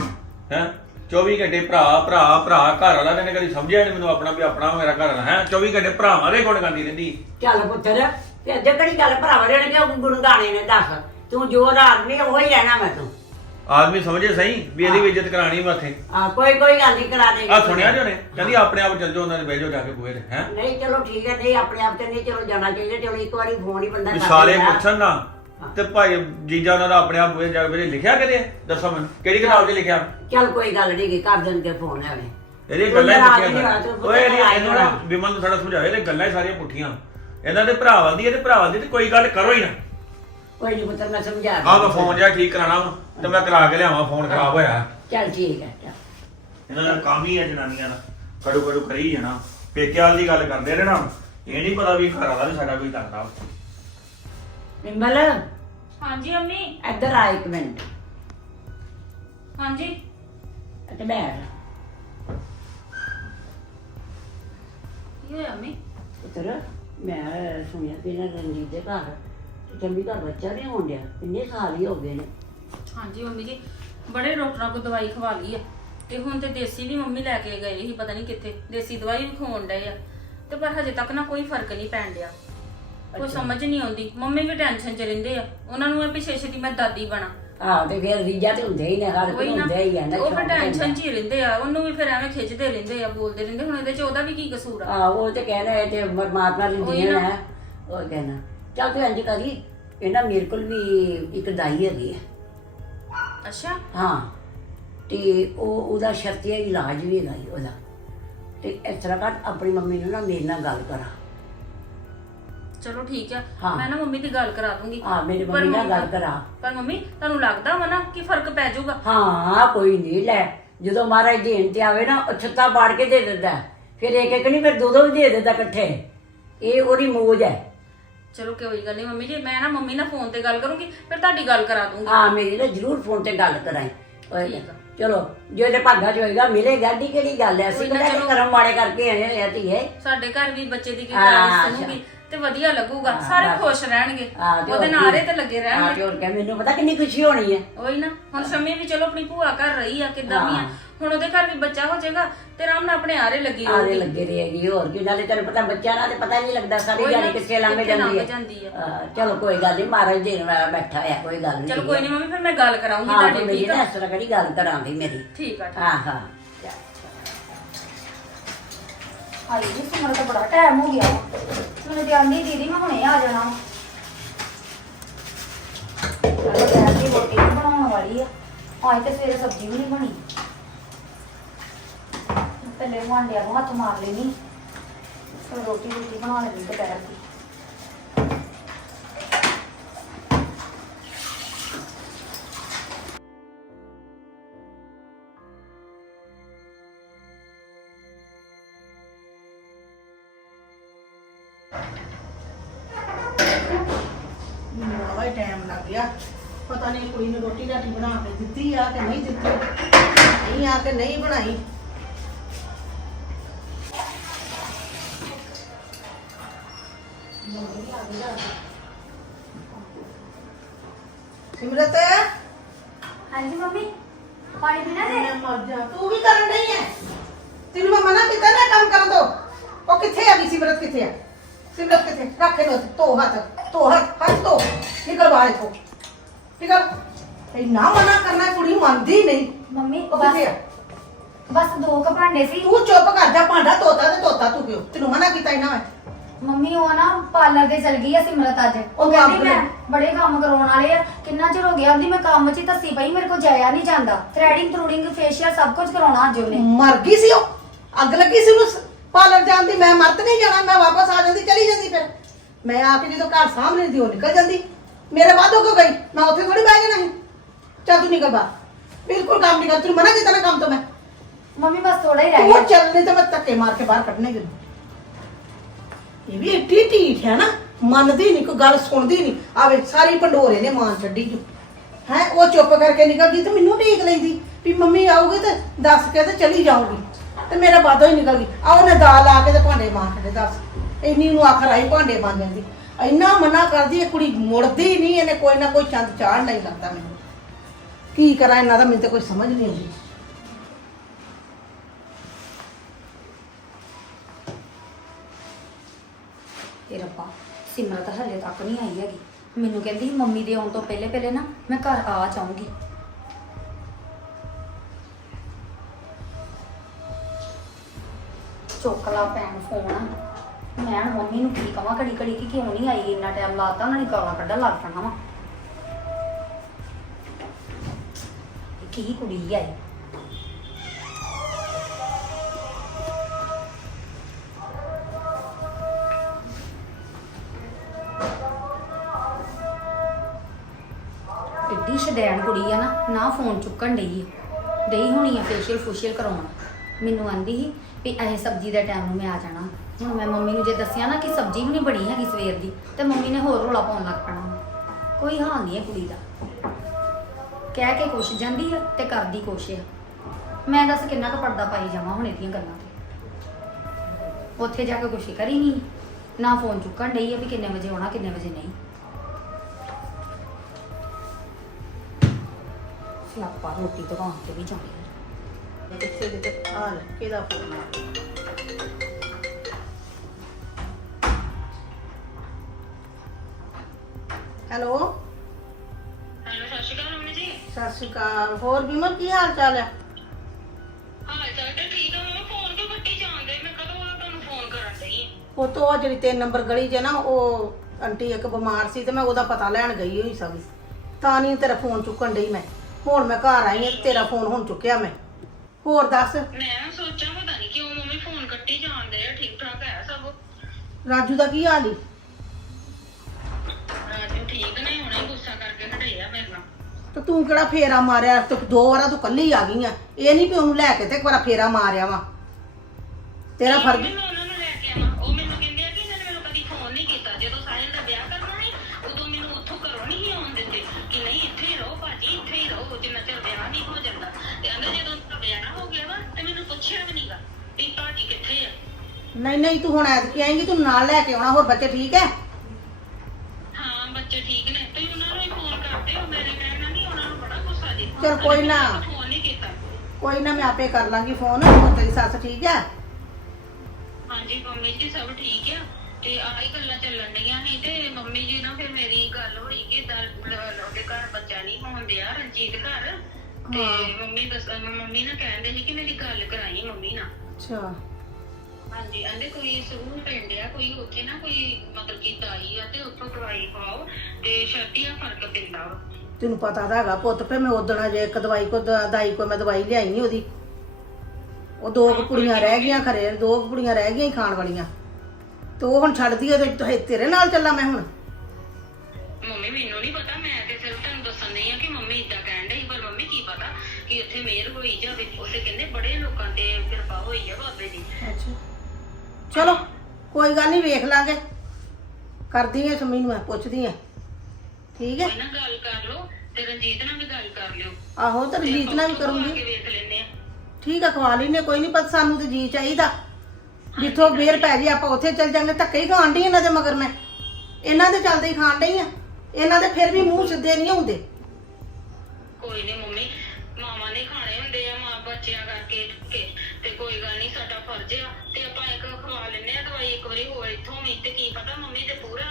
ਹੈ? 24 ਘੰਟੇ ਭਰਾ ਭਰਾ ਭਰਾ ਘਰ ਵਾਲਾ ਨੇ ਕਦੀ ਸਮਝਿਆ ਨਹੀਂ ਮੈਨੂੰ ਆਪਣਾ ਵੀ ਆਪਣਾ ਮੇਰਾ ਘਰ ਵਾਲਾ। ਹੈ? 24 ਘੰਟੇ ਭਰਾਵਾਂ ਦੇ ਗੁਣ ਗਾਉਂਦੀ ਰਹਿੰਦੀ। ਚੱਲ ਪੁੱਤਰ ਤੇ ਅੱਗੇ ਕਿਹੜੀ ਗੱਲ ਭਰਾਵਾਂ ਦੇ ਨੇ ਗੁਣ ਗਾਣੇ ਨੇ ਦੱਸ। ਤੂੰ ਜੋ ਦਾ ਆਦਮੀ ਉਹ ਹੀ ਰਹਿਣਾ ਮੈਂ ਤੂੰ। ਆਦਮੀ ਸਮਝੇ ਸਹੀ ਵੀ ਇਹਦੀ ਵੀ ਇੱਜ਼ਤ ਕਰਾਣੀ ਮੈਂ ਉੱਥੇ। ਆ ਕੋਈ ਕੋਈ ਗੱਲ ਨਹੀਂ ਕਰਾ ਦੇ ਆ ਸੁਣਿਆ ਜੋ ਨੇ ਕਹਿੰਦੀ ਆਪਣੇ ਆਪ ਚੱਲ ਜਾਓ ਉਹਨਾਂ ਦੇ ਬਹਿ ਜਾਓ ਜਾ ਕੇ ਬੂਹੇ ਤੇ ਹੈ? ਨਹੀਂ ਚਲੋ ਠੀਕ ਹੈ ਨਹੀਂ ਆਪਣੇ ਆਪ ਤੇ ਨਹੀਂ ਚਲੋ ਜਾਣਾ ਚਾਹੀਦਾ ਚਲੋ ਇੱਕ ਵਾਰੀ ਫੋਨ ਹੀ ਬੰਦਾ ਵੀ ਕਰ ਦਿੰਦਾ। ਪੁੱਛਣ ਨਾ ਤੇ ਭਾਈ ਜੀਜਾ ਉਹਨਾਂ ਦਾ ਆਪਣੇ ਆਪ ਬੂਹੇ ਜਾ ਕੇ ਲਿਖਿਆ ਕਿਤੇ? ਦੱਸੋ ਮੈਨੂੰ ਕਿਹੜੀ ਕਿਤਾਬ 'ਚ ਲਿਖਿਆ? ਚੱਲ ਕੋਈ ਗੱਲ ਨਹੀਂ ਕਰ ਦੇਣਗੇ ਫੋਨ ਐਵੇਂ ਇਹਦੀ ਗੱਲਾਂ ਹੀ ਪੁੱਠੀਆਂ ਨਹੀਂ ਹੋਣਾ, ਕਰ ਤੂੰ ਓਏ ਇਹਦੀ ਨਾਰਾਜ਼ ਇਹਨੂੰ ਨਾ ਹੋਣਾ। ਵਿਮਲ ਨੂੰ ਥੋੜਾ ਸਮਝਾਓ ਇਹਦੇ ਗੱਲਾਂ ਹੀ ਸਾਰੀਆਂ ਪੁੱਠੀਆਂ। ਇਹਨਾਂ ਦੇ ਭਰਾ ਵੱਲ ਦੀ ਹੈ ਤੇ ਭਰਾ ਵੱਲ ਦੀ ਤੇ ਕੋਈ ਗੱਲ ਕਰੋ ਹੀ ਨਾ। ਕੋਈ ਨਹੀਂ ਪੁੱਤਰ ਮੈਂ ਸਮਝਾ ਆਹ ਮੈਂ ਫੋਨ ਜਿਹਾ ਠੀਕ ਕਰਾਣਾ ਵਾ ਤੇ ਮੈਂ ਕਰਾ ਕੇ ਲਿਆਵਾਂ ਫੋਨ ਖਰਾਬ ਹੋਇਆ। ਚੱਲ ਠੀਕ ਹੈ ਚੱਲ। ਇਹਨਾਂ ਦਾ ਕੰਮ ਹੀ ਹੈ ਜਨਾਨੀਆਂ ਦਾ ਕੜੂ ਕੜੂ ਕਰੀ ਜਾਣਾ। ਪੇਕਿਆਲ ਦੀ ਗੱਲ ਕਰਦੇ ਰਹਿਣਾ ਇਹ ਨਹੀਂ ਪਤਾ ਵੀ ਘਰ ਵਾਲਾ ਵੀ ਸਾਡਾ ਕੋਈ ਕਰਦਾ ਨਿੰਬਲ ਹਾਂਜੀ ਅੰਮੀ। ਇੱਧਰ ਆ ਇੱਕ ਮਿੰਟ। ਹਾਂਜੀ। ਤੇ ਬੈਠ। ਕੀ ਹੋਇਆ ਅੰਮੀ? ਪੁੱਤਰ ਮੈਂ ਸੁਣਿਆ ਕਿ ਨਾ ਰਣਜੀਤ ਦੇ ਘਰ ਚੰਬੀ ਘਰ ਬੱਚਾ ਨਹੀਂ ਹੋਣ ਡਿਆ ਕਿੰਨੇ ਸਾਲ ਹੀ ਹੋ ਗਏ ਨੇ। ਹਾਂਜੀ ਮੰਮੀ ਜੀ ਬੜੇ ਡਾਕਟਰਾਂ ਕੋਲ ਦਵਾਈ ਖਵਾ ਲਈ ਆ। ਤੇ ਹੁਣ ਤੇ ਦੇਸੀ ਵੀ ਮੰਮੀ ਲੈ ਕੇ ਗਏ ਸੀ ਪਤਾ ਨਹੀਂ ਕਿੱਥੇ ਦੇਸੀ ਦਵਾਈ ਵੀ ਖਵਾਉਣ ਡਏ ਆ। ਤੇ ਪਰ ਹਜੇ ਤੱਕ ਨਾ ਕੋਈ ਫ਼ਰਕ ਨਹੀਂ ਪੈਣ ਡਿਆ। ਕੋਈ ਸਮਝ ਨਹੀਂ ਆਉਂਦੀ। ਮੰਮੀ ਵੀ ਟੈਨਸ਼ਨ 'ਚ ਰਹਿੰਦੇ ਆ। ਉਹਨਾਂ ਨੂੰ ਇਹ ਪਿਛੇ ਛੇਤੀ ਮੈਂ ਦਾਦੀ ਬਣਾ। ਆਹ ਤੇ ਫਿਰ ਰੀਜਾ ਤੇ ਹੁੰਦੇ ਹੀ ਨੇ ਹਰ ਕੋਈ ਨਾ ਹੁੰਦਾ ਹੀ ਆ ਨਾ ਉਹ ਫਿਰ ਟੈਨਸ਼ਨ 'ਚ ਹੀ ਰਹਿੰਦੇ ਆ। ਉਹਨੂੰ ਵੀ ਫਿਰ ਐਵੇਂ ਖਿੱਚਦੇ ਰਹਿੰਦੇ ਆ ਬੋਲਦੇ ਰਹਿੰਦੇ। ਹੁਣ ਇਹਦੇ 'ਚ ਉਹਦਾ ਵੀ ਕੀ ਕਸੂਰ ਆ? ਆ ਉਹ ਤੇ ਕਹਿ ਰਹੇ ਤੇ ਪਰਮਾਤਮਾ ਦੀ ਦੇਣ। ਹੈ। ਉਹ ਕਹਿਣਾ ਚੱਲ ਤੂੰ ਇੰਜ ਕਰੀ ਇਹਨਾਂ ਮੇਰੇ ਕੋਲ ਵੀ ਇੱਕ ਦਾਈ ਹੈਗੀ ਹੈ ਅੱਛਾ। ਹਾਂ ਤੇ ਉਹ ਉਹਦਾ ਸ਼ਰਤੀਆ ਇਲਾਜ ਵੀ ਹੈਗਾ ਈ ਉਹਦਾ। ਤੇ ਇਸ ਤਰ੍ਹਾਂ ਕਰ ਆਪਣੀ ਮੰਮੀ ਨੂੰ ਨਾ ਮੇਰੇ ਨਾਲ ਗੱਲ ਕਰਾ। ਚਲੋ ਠੀਕ ਆ ਹਾਂ। ਮੈਂ ਨਾ ਮੰਮੀ ਦੀ ਗੱਲ ਕਰਾ ਦੂੰਗੀ। ਹਾਂ ਮੇਰੀ ਪਰ ਮੰਮੀ ਨਾਲ ਮੰਮੀ- ਗੱਲ ਕਰਾ। ਪਰ ਮੰਮੀ ਤੁਹਾਨੂੰ ਲੱਗਦਾ ਵਾ ਨਾ ਕਿ ਫ਼ਰਕ ਪੈ ਜਾਊਗਾ? ਹਾਂ ਕੋਈ ਨਹੀਂ ਲੈ ਜਦੋਂ ਮਹਾਰਾਜ ਦੇਣ ਤੇ ਆਵੇ ਨਾ ਉਹ ਛੱਤਾ ਪਾੜ ਕੇ ਦੇ ਦਿੰਦਾ। ਹੈ। ਫਿਰ ਇੱਕ ਇੱਕ ਨਹੀਂ ਫਿਰ ਦੋ ਦੋ ਵੀ ਦੇ ਦਿੰਦਾ ਇਕੱਠੇ। ਇਹ ਉਹਦੀ ਮੋਜ ਹੈ। ਚਲੋ ਕੋਈ ਗੱਲ ਨਹੀਂ ਮੰਮੀ ਜੀ ਮੈਂ ਨਾ ਮੰਮੀ ਨਾਲ ਫੋਨ ਤੇ ਗੱਲ ਕਰੂੰਗੀ ਫਿਰ ਤੁਹਾਡੀ ਗੱਲ ਕਰਾ ਦੂੰਗੀ। ਹਾਂ ਮੇਰੀ ਨਾ ਜ਼ਰੂਰ ਫੋਨ ਤੇ ਗੱਲ ਕਰਾਈ। ਚਲੋ। ਜੇ ਉਹਦੇ ਭਾਗਾ ਚ ਹੋਏਗਾ ਮਿਲੇਗਾ। ਢੀ ਕਿਹੜੀ ਗੱਲ ਐ? ਅਸੀਂ ਕਿਹੜਾ ਚਲੋ। ਕਰਮ ਮਾੜੇ ਕਰਕੇ ਆਏ ਹੋਏ ਆ ਧੀਏ। ਸਾਡੇ ਘਰ ਵੀ ਬੱਚੇ ਦੀ ਕੀ ਹਾਂ, ਸੁਣੂਗੀ ਤੇ ਵਧੀਆ ਲੱਗੂਗਾ। ਸਾਰੇ ਬਸ। ਖੁਸ਼ ਰਹਿਣਗੇ। ਹਾਂ, ਤੇ ਉਹਦੇ ਹੋਰ ਨਾਰੇ ਕੀ। ਤੇ ਲੱਗੇ ਹਾਂ ਤੇ ਹੋਰ ਕਹਿ ਮੈਨੂੰ ਪਤਾ ਕਿੰਨੀ ਖੁਸ਼ੀ ਹੋਣੀ ਹੈ ਉਹੀ ਨਾ। ਹੁਣ ਸ਼ਮੀ ਵੀ ਚਲੋ ਆਪਣੀ ਭੂਆ ਘਰ ਰਹੀ ਆ ਕਿੱਦਾਂ ਵੀ ਆ। ਹਾਂ। ਹੁਣ ਉਹਦੇ ਘਰ ਵੀ ਬੱਚਾ ਹੋ ਜਾਏਗਾ ਤੇ ਆਰਾਮ ਨਾਲ ਆਪਣੇ ਆਰੇ ਲੱਗੀ ਆਰੇ ਰਹੂਗੀ। ਲੱਗੇ ਰਹੇਗੀ ਹੋਰ ਕੀ? ਨਾਲੇ ਤੈਨੂੰ ਪਤਾ ਬੱਚਿਆਂ ਨਾਲ ਤੇ ਪਤਾ ਹੀ ਨਹੀਂ ਲੱਗਦਾ ਸਾਰੀ ਨਾ, ਜਾਨੀ ਕਿੱਥੇ ਲੰਘ ਕਿੱਥੇ ਜਾਂਦੀ ਲੰਘ ਹੈ ਜਾਂਦੀ ਹੈ। ਹਾਂ, ਚਲੋ ਕੋਈ ਗੱਲ ਨਹੀਂ ਮਹਾਰਾਜ ਦੇਣ ਵਾਲਾ ਬੈਠਾ ਹੈ ਕੋਈ ਗੱਲ ਨਹੀਂ ਚਲੋ ਕੋਈ ਨਹੀਂ ਮੰਮੀ ਫਿਰ ਮੈਂ ਗੱਲ ਕਰਾਉਂਗੀ ਹਾਂ ਤੁਹਾਡੀ ਤੇ ਮੇਰੀ ਠੀਕ ਨਾ ਆ ਇਸ ਤਰ੍ਹਾਂ ਕਿਹੜੀ ਗੱਲ ਕਰਾਂਗੀ ਮੇਰੀ? ਠੀਕ ਆ ਠੀਕ ਆ। ਹਾਂ ਹਾਂ। ਜੀ ਤਾਂ ਬੜਾ ਟਾਈਮ ਹੋ ਗਿਆ। ਵਾ। ਮੈਨੂੰ ਤੇ ਆਂਦੀ ਦੀਦੀ ਮੈਂ ਹੁਣੇ ਆ ਜਾਣਾ। ਚਲੋ ਦੀ ਰੋਟੀ ਵੀ ਬਣਾਉਣ ਵਾਲੀ ਆ। ਅੱਜ ਤੇ ਸਵੇਰੇ ਸਬਜ਼ੀ ਵੀ ਨਹੀਂ ਬਣੀ। ਪਹਿਲੇ ਭਾਂਡਿਆਂ ਨੂੰ ਹੱਥ ਮਾਰ ਲੈਣੀ ਫਿਰ ਰੋਟੀ ਰੋਟੀ ਬਣਾ ਲੈਣੀ ਦੁਪਹਿਰ ਦੀ। ਕੁੜੀ ਨੂੰ ਰੋਟੀ ਰਾਟੀ ਬਣਾ ਕੇ ਦਿੱਤੀ ਆ ਕਿ ਨਹੀਂ ਦਿੱਤੀ? ਨਹੀਂ ਆ ਕਿ ਨਹੀਂ ਬਣਾਈ? ਸਿਮਰਤ? ਹਾਂਜੀ ਮੰਮੀ ਪਾਣੀ ਪੀਣਾ ਜੇ? ਮੈਂ ਮਰ ਜਾ। ਤੂੰ ਕੀ ਕਰਨ ਰਹੀ ਹੈ ਤੈਨੂੰ ਮੈਂ ਮਨਾ ਕੀਤਾ ਨਾ ਕੰਮ ਕਰਨ ਤੋਂ? ਉਹ ਕਿੱਥੇ ਆ ਗਈ ਸਿਮਰਤ ਕਿੱਥੇ ਆ? ਸਿਮਰਤ ਕਿੱਥੇ? ਰੱਖ ਇਹਨੂੰ ਉੱਥੇ, ਧੋ ਹੱਥ ਧੋ ਹੱਥ ਹੱਥ ਧੋ। ਨਿਕਲ ਬਾਹਰ ਇੱਥੋਂ। ਨਿਕਲ। ਇਹ ਨਾ ਮਨਾ ਕਰਨਾ ਕੁੜੀ ਮੰਨਦੀ ਨਹੀਂ। ਮੰਮੀ ਉਹ ਕਿੱਥੇ ਆ? ਬਸ ਬਸ ਦੋ ਕੁ ਭਾਂਡੇ ਸੀ। ਤੂੰ ਚੁੱਪ ਕਰ ਜਾ ਭਾਂਡਾ ਧੋਤਾ ਤੇ ਧੋਤਾ ਤੂੰ ਕਿਉਂ? ਤੈਨੂੰ ਮਨਾ ਕੀਤਾ ਇਹਨਾਂ ਮੈਂ ਮੰਮੀ ਉਹ ਨਾ ਪਾਰਲਰ ਤੇ ਚਲ ਗਈ ਆ ਸਿਮਰਤ ਅੱਜ। ਉਹ ਉਹ ਕਹਿੰਦੀ ਮੈਂ। ਬੜੇ ਕੰਮ ਕਰਾਉਣ ਵਾਲੇ ਆ। ਕਿੰਨਾ ਚਿਰ ਹੋ ਗਿਆ? ਉਹਦੀ ਮੈਂ ਕੰਮ 'ਚ ਹੀ ਧੱਸੀ ਪਈ ਮੇਰੇ ਕੋਲ ਜਾਇਆ ਨਹੀਂ ਜਾਂਦਾ। ਥ੍ਰੈਡਿੰਗ ਥਰੂਡਿੰਗ ਫੇਸ਼ੀਅਲ ਸਭ ਕੁਝ ਕਰਾਉਣਾ ਅੱਜ ਉਹਨੇ। ਮਰ ਗਈ ਸੀ ਉਹ। ਅੱਗ ਲੱਗੀ ਸੀ ਉਹਨੂੰ ਪਾਰਲਰ ਜਾਣ ਦੀ। ਮੈਂ ਮਰਤ ਨਹੀਂ ਜਾਣਾ ਮੈਂ ਵਾਪਸ ਆ ਜਾਂਦੀ ਚਲੀ ਜਾਂਦੀ ਫਿਰ। ਮੈਂ ਆ ਕੇ ਜਦੋਂ ਘਰ ਸਾਹਮਣੇ ਦੀ ਉਹ ਨਿਕਲ ਜਾਂਦੀ। ਮੇਰੇ ਬਾਅਦ ਹੋ ਕਿਉਂ ਗਈ। ਮੈਂ ਉੱਥੇ ਥੋੜੀ ਬਹਿ ਜਾਣਾ ਸੀ। ਨਿਕਲ ਬਾਹਰ ਬਿਲਕੁਲ ਕੰਮ ਨਹੀਂ ਕਰ ਤੈਨੂੰ ਮਨਾ ਕੀਤਾ ਨਾ ਕੰਮ ਤੋਂ ਮੈਂ। ਮੰਮੀ ਬਸ ਥੋੜਾ ਹੀ ਰਹਿ ਤੂੰ ਗਿਆ। ਚੱਲਨੇ ਤੇ ਮੈਂ ਧੱਕੇ ਮਾਰ ਕੇ ਬਾਹਰ ਕੱਢਣੇ ਗਈ ਇਹ ਵੀ ਏਡੀ ਢੀਠ ਹੈ ਨਾ। ਮੰਨਦੀ ਨਹੀਂ ਕੋਈ ਗੱਲ ਸੁਣਦੀ ਨਹੀਂ ਆਵੇ ਸਾਰੀ ਪੰਡੋਰੇ ਨੇ ਮਾਂ ਛੱਡੀ ਜੋ। ਹੈ ਉਹ ਚੁੱਪ ਕਰਕੇ ਨਿਕਲ ਗਈ ਤੇ ਮੈਨੂੰ ਢੀਕ ਲੈਂਦੀ ਵੀ ਮੰਮੀ ਆਊਗੀ ਤੇ ਦੱਸ ਕੇ ਤੇ ਚਲੀ ਜਾਊਗੀ। ਤੇ ਮੇਰਾ ਬਾਦੋਂ ਹੀ ਨਿਕਲ ਗਈ। ਆ ਉਹਨੇ ਦਾਲ ਲਾ ਕੇ ਤੇ ਭਾਂਡੇ ਮਾਂ ਛੱਡੇ ਦੱਸ। ਇੰਨੀ ਨੂੰ ਆਖਰ ਆਈ ਭਾਂਡੇ ਮਾਂ ਜਾਂਦੀ ਇੰਨਾ ਮਨਾ ਕਰਦੀ ਇਹ ਕੁੜੀ ਮੁੜਦੀ ਨਹੀਂ ਇਹਨੇ ਕੋਈ ਨਾ ਕੋਈ ਚੰਦ ਚਾੜ ਨਹੀਂ ਲੱਗਦਾ ਮੈਨੂੰ। ਕੀ ਕਰਾਂ ਇਹਨਾਂ ਦਾ, ਮੈਨੂੰ ਤਾਂ ਕੋਈ ਸਮਝ ਨਹੀਂ ਆਉਂਦੀ। ਤੇ ਰੱਬਾ, ਸਿਮਰਤ ਹਲੇ ਤੱਕ ਨਹੀਂ ਆਈ ਹੈਗੀ। ਮੈਨੂੰ ਕਹਿੰਦੀ ਮੰਮੀ ਦੇ ਆਉਣ ਤੋਂ ਪਹਿਲੇ ਪਹਿਲੇ ਨਾ ਮੈਂ ਘਰ ਆ ਜਾਊਂਗੀ। ਚੋਕਲਾ ਪੈਣ ਫੋਨ। ਮੈਂ ਮੰਮੀ ਨੂੰ ਕੀ ਕਵਾਂ, ਘੜੀ ਘੜੀ ਕਿ ਕਿਉਂ ਨਹੀਂ ਆਈ, ਇੰਨਾ ਟਾਈਮ ਲਾਤਾ, ਉਹਨਾਂ ਨੇ ਗਾਲਾਂ ਕੱਢਣ ਲੱਗ ਪੈਣਾ ਵਾ। ਕੀ ਕੁੜੀ ਆਈ ਐਡੀ ਸ਼ਦੈਣ ਕੁੜੀ ਆ ਨਾ ਨਾ ਫੋਨ ਚੁੱਕਣ ਡਈ ਆ। ਡਈ ਹੋਣੀ ਆ ਫੇਸ਼ੀਅਲ ਫੂਸ਼ੀਅਲ ਕਰਾਉਣ। ਮੈਨੂੰ ਆਂਦੀ ਸੀ ਵੀ ਇਹ ਸਬਜ਼ੀ ਦਾ ਟਾਈਮ ਨੂੰ ਮੈਂ ਆ ਜਾਣਾ। ਹੁਣ ਮੈਂ ਮੰਮੀ ਨੂੰ ਜੇ ਦੱਸਿਆ ਨਾ ਕਿ ਸਬਜ਼ੀ ਵੀ ਨਹੀਂ ਬਣੀ ਹੈਗੀ ਸਵੇਰ ਦੀ, ਤੇ ਮੰਮੀ ਨੇ ਹੋਰ ਰੋਲਾ ਪਾਉਣ ਲੱਗ ਪੈਣਾ। ਕੋਈ ਹਾਲ ਨਹੀਂ ਹੈ ਕੁੜੀ ਦਾ। ਕਹਿ ਕੇ ਕੁਛ ਜਾਂਦੀ ਆ ਤੇ ਕਰਦੀ ਕੁਛ ਆ। ਮੈਂ ਦੱਸ ਕਿੰਨਾ ਕੁ ਪਰਦਾ ਪਾਈ ਜਾਵਾਂ ਹੁਣ ਇਹਦੀਆਂ ਗੱਲਾਂ ਤੇ। ਉੱਥੇ ਜਾ ਕੇ ਕੁਛ ਕਰੀ ਨਹੀਂ। ਨਾ ਫੋਨ ਚੁੱਕਣ ਡਈ ਆ ਵੀ ਕਿੰਨੇ ਵਜੇ ਆਉਣਾ, ਕਿੰਨੇ ਵਜੇ ਨਹੀਂ। ਸਿਆਪਾ ਰੋਟੀ ਦੁਕਾਨ ਤੇ ਵੀ ਜਾਣੀ। ਆ। ਕਿੱਥੇ ਕਿਤੇ ਆ ਕਿਹਦਾ ਫੋਨ ਆ? ਹੈਲੋ? ਸਤਿ ਸ਼੍ਰੀ ਅਕਾਲ। ਹੋਰ ਬੀਮਰ ਕੀ ਹਾਲ ਚਾਲ ਹੈ ਹਾਂ ਚੱਲ ਤੇ ਠੀਕ ਆ ਮੈਂ ਫੋਨ ਕਿਉਂ ਕੱਟੀ ਜਾਂਦੇ ਮੈਂ ਕਦੋਂ ਦਾ ਤੁਹਾਨੂੰ ਫੋਨ ਕਰਨ ਡਈ ਉਹ ਤੋਂ ਉਹ ਜਿਹੜੀ 3 ਨੰਬਰ ਗਲੀ 'ਚ ਹੈ ਨਾ ਉਹ ਆਂਟੀ ਇੱਕ ਬਿਮਾਰ ਸੀ ਤੇ ਮੈਂ ਉਹਦਾ ਪਤਾ ਲੈਣ ਗਈ ਹੋਈ ਸੀ ਤਾਂ ਨਹੀਂ ਤੇਰਾ ਫੋਨ ਚੁੱਕਣ ਡਈ ਮੈਂ। ਹੁਣ ਮੈਂ ਘਰ ਆਈ ਹਾਂ ਤੇ ਤੇਰਾ ਫੋਨ ਹੁਣ ਚੁੱਕਿਆ ਮੈਂ। ਹੋਰ ਦੱਸ? ਮੈਂ ਸੋਚਾਂ ਪਤਾ ਨਹੀਂ ਕਿਉਂ ਮੰਮੀ ਫੋਨ ਕੱਟੀ ਜਾਂਦੇ ਆ ਠੀਕ ਠਾਕ ਹੈ ਸਭ। ਰਾਜੂ ਦਾ ਕੀ ਹਾਲ ਈ? ਰਾਜੂ ਠੀਕ ਨੇ ਹੁਣੇ ਗੁੱਸਾ ਕਰਕੇ ਹਟੇ ਆ ਮੇਰੇ ਨਾਲ। ਤੇ ਤੂੰ ਕਿਹੜਾ ਫੇਰਾ ਮਾਰਿਆ? ਤੂੰ ਦੋ ਵਾਰਾਂ ਤੂੰ ਕੱਲੀ ਆ ਗਈ ਆ। ਇਹ ਨਹੀਂ ਵੀ ਉਹਨੂੰ ਲੈ ਕੇ ਤੇ ਇੱਕ ਵਾਰਾ ਫੇਰਾ ਮਾਰਿਆ ਵਾ। ਤੇਰਾ ਫਰਜ਼ ਮੈਂ ਉਹਨਾਂ ਨੂੰ ਲੈ ਕੇ ਆਵਾਂ। ਉਹ ਮੈਨੂੰ ਕਹਿੰਦੇ ਆ ਕਿ ਇਹਨਾਂ ਨੇ ਮੈਨੂੰ ਕਦੀ ਫੋਨ ਨਹੀਂ ਕੀਤਾ। ਜਦੋਂ ਸਾਹਿਲ ਦਾ ਵਿਆਹ ਕਰਨਾ ਸੀ ਉਦੋਂ ਮੈਨੂੰ ਉੱਥੋਂ ਘਰੋਂ ਨਹੀਂ ਸੀ ਆਉਣ ਦਿੰਦੇ ਕਿ ਨਹੀਂ ਇੱਥੇ ਹੀ ਰਹੋ ਭਾਜੀ ਇੱਥੇ ਹੀ ਰਹੋ। ਜਿੰਨਾ ਚਿਰ ਵਿਆਹ ਨਹੀਂ ਹੋ ਜਾਂਦਾ। ਤੇ ਕਹਿੰਦੇ ਜਦੋਂ ਦਾ ਵਿਆਹ ਹੋ ਗਿਆ ਵਾ ਤੇ ਮੈਨੂੰ ਪੁੱਛਿਆ ਵੀ ਨਹੀਂਗਾ ਵੀ ਭਾਜੀ ਕਿੱਥੇ ਆ? ਨਹੀਂ ਨਹੀਂ ਤੂੰ ਹੁਣ ਐਤਕੀ ਆਏਂਗੀ ਤੂੰ ਨਾਲ ਲੈ ਕੇ ਆਉਣਾ ਹੋਰ ਬੱਚੇ ਠੀਕ ਹੈ ਹਾਂ ਬੱਚੇ ਠੀਕ ਚੱਲ ਕੋਈ ਨਾ। ਫੋਨ ਨਹੀਂ ਕੀਤਾ। ਕੋਈ ਨਾ ਮੈਂ ਆਪੇ ਕਰ ਲਾਂਗੀ ਫੋਨ ਤੇਰੀ ਸੱਸ ਠੀਕ ਹੈ ਹਾਂਜੀ ਮੰਮੀ ਜੀ ਸਭ ਠੀਕ ਆ। ਤੇ ਆਹੀ ਗੱਲਾਂ ਚੱਲਣ ਡੀਆਂ ਸੀ ਤੇ ਮੰਮੀ ਜੀ ਨਾਲ ਫਿਰ ਮੇਰੀ ਗੱਲ ਹੋਈ ਕਿ ਦਰ ਉਹਦੇ ਘਰ ਬੱਚਾ ਨਹੀਂ ਹੋਣ ਦਿਆ ਰਣਜੀਤ ਘਰ। ਤੇ ਮੰਮੀ ਦੱਸ ਮੰਮੀ ਨੇ ਕਹਿੰਦੇ ਸੀ ਕਿ ਮੇਰੀ ਗੱਲ ਕਰਾਈ ਮੰਮੀ ਨਾਲ। ਅੱਛਾ। ਹਾਂਜੀ ਕਹਿੰਦੇ ਕੋਈ ਸਰੂ ਪਿੰਡ ਆ ਕੋਈ ਉੱਥੇ ਨਾ ਕੋਈ ਮਤਲਬ ਕਿ ਦਾਈ ਆ ਤੇ ਉੱਥੋਂ ਦਵਾਈ ਪਾਓ ਤੇ ਛੱਟੀਆਂ ਫ਼ਰਕ ਪੈਂਦਾ ਵਾ। ਤੈਨੂੰ ਪਤਾ ਤਾਂ ਹੈਗਾ ਪੁੱਤ ਫੇ ਮੈਂ ਉਦਣ ਜੇ ਇੱਕ ਦਵਾਈ ਕੋ ਦ- ਦਾਈ ਕੋ ਮੈਂ ਦਵਾਈ ਲਿਆਈ ਨਹੀਂ ਉਹਦੀ। ਉਹ ਦੋ ਕੁ ਕੁੜੀਆਂ ਰਹਿ ਗਈਆਂ ਖਰੇ ਦੋ ਕੁ ਕੁੜੀਆਂ ਰਹਿ ਗਈਆਂ ਸੀ ਖਾਣ ਵਾਲੀਆਂ। ਤੇ ਉਹ ਹੁਣ ਛੱਡਦੀ ਹੈ ਤੇ ਤੇ ਤੇਰੇ ਨਾਲ ਚੱਲਾਂ ਮੈਂ ਹੁਣ। ਮੰਮੀ ਮੈਨੂੰ ਨਹੀਂ ਪਤਾ ਮੈਂ ਤੇ ਸਿਰਫ ਤੁਹਾਨੂੰ ਦੱਸਣ ਨਹੀਂ ਆ ਕਿ ਮੰਮੀ ਇਦਾਂ ਕਹਿਣ ਡਈ ਪਰ ਮੰਮੀ ਕੀ ਪਤਾ ਕਿ ਉੱਥੇ ਮਿਹਰ ਹੋਈ ਜਾਵੇ ਉੱਥੇ ਕਹਿੰਦੇ ਬੜੇ ਲੋਕਾਂ ਤੇ ਕਿਰਪਾ ਹੋਈ ਆ ਬਾਬੇ ਦੀ। ਅੱਛਾ। ਚਲੋ ਕੋਈ ਗੱਲ ਨਹੀਂ ਵੇਖ ਲਾਂਗੇ। ਕਰਦੀ ਐ ਸ਼ਮੀ ਨੂੰ ਮੈਂ ਪੁੱਛਦੀ ਐ ਠੀਕ ਹੈ। ਕੋਈ ਨਾ ਗੱਲ ਕਰ ਲਓ ਤੇ ਰਣਜੀਤ ਨਾਲ ਵੀ ਗੱਲ ਕਰ ਲਿਓ। ਆਹੋ ਤੇ ਰਜੀਤ ਨਾਲ ਵੀ ਕਰੂੰਗੀ। ਵੇਖ ਲੈਨੇ ਆ ਠੀਕ ਆ ਖਵਾ ਲੈਨੇ ਕੋਈ ਨਹੀਂ ਪਰ ਸਾਨੂੰ ਤੇ ਜੀ ਚਾਹੀਦਾ। ਜਿੱਥੋਂ ਬੇਰ ਪੈ ਜੇ ਆਪਾਂ ਉੱਥੇ ਚੱਲ ਜਾਂਗੇ। ਧੱਕੇ ਹੀ ਖਾਣ ਡਈ ਇਹਨਾਂ ਦੇ ਮਗਰ ਮੈਂ। ਇਹਨਾਂ ਦੇ ਚੱਲਦੇ ਹੀ ਖਾਣ ਡਈ ਆ। ਇਹਨਾਂ ਦੇ ਫਿਰ ਵੀ ਮੂੰਹ ਸਿੱਧੇ ਨਹੀਂ ਹੁੰਦੇ। ਕੋਈ ਨਹੀਂ ਮੰਮੀ ਮਾਵਾਂ ਨੇ ਖਾਣੇ ਹੁੰਦੇ ਆ ਮਾਂ ਬੱਚਿਆਂ ਕਰਕੇ ਕੇ। ਤੇ ਕੋਈ ਗੱਲ ਨਹੀਂ ਸਾਡਾ ਫਰਜ਼ ਆ। ਤੇ ਆਪਾਂ ਇੱਕ ਖਵਾ ਲੈਨੇ ਆ ਦਵਾਈ ਇੱਕ ਵਾਰੀ ਹੋਰ ਇੱਥੋਂ ਵੀ। ਤੇ ਕੀ ਪਤਾ ਮੰਮੀ ਤੇ ਪੂਰਾ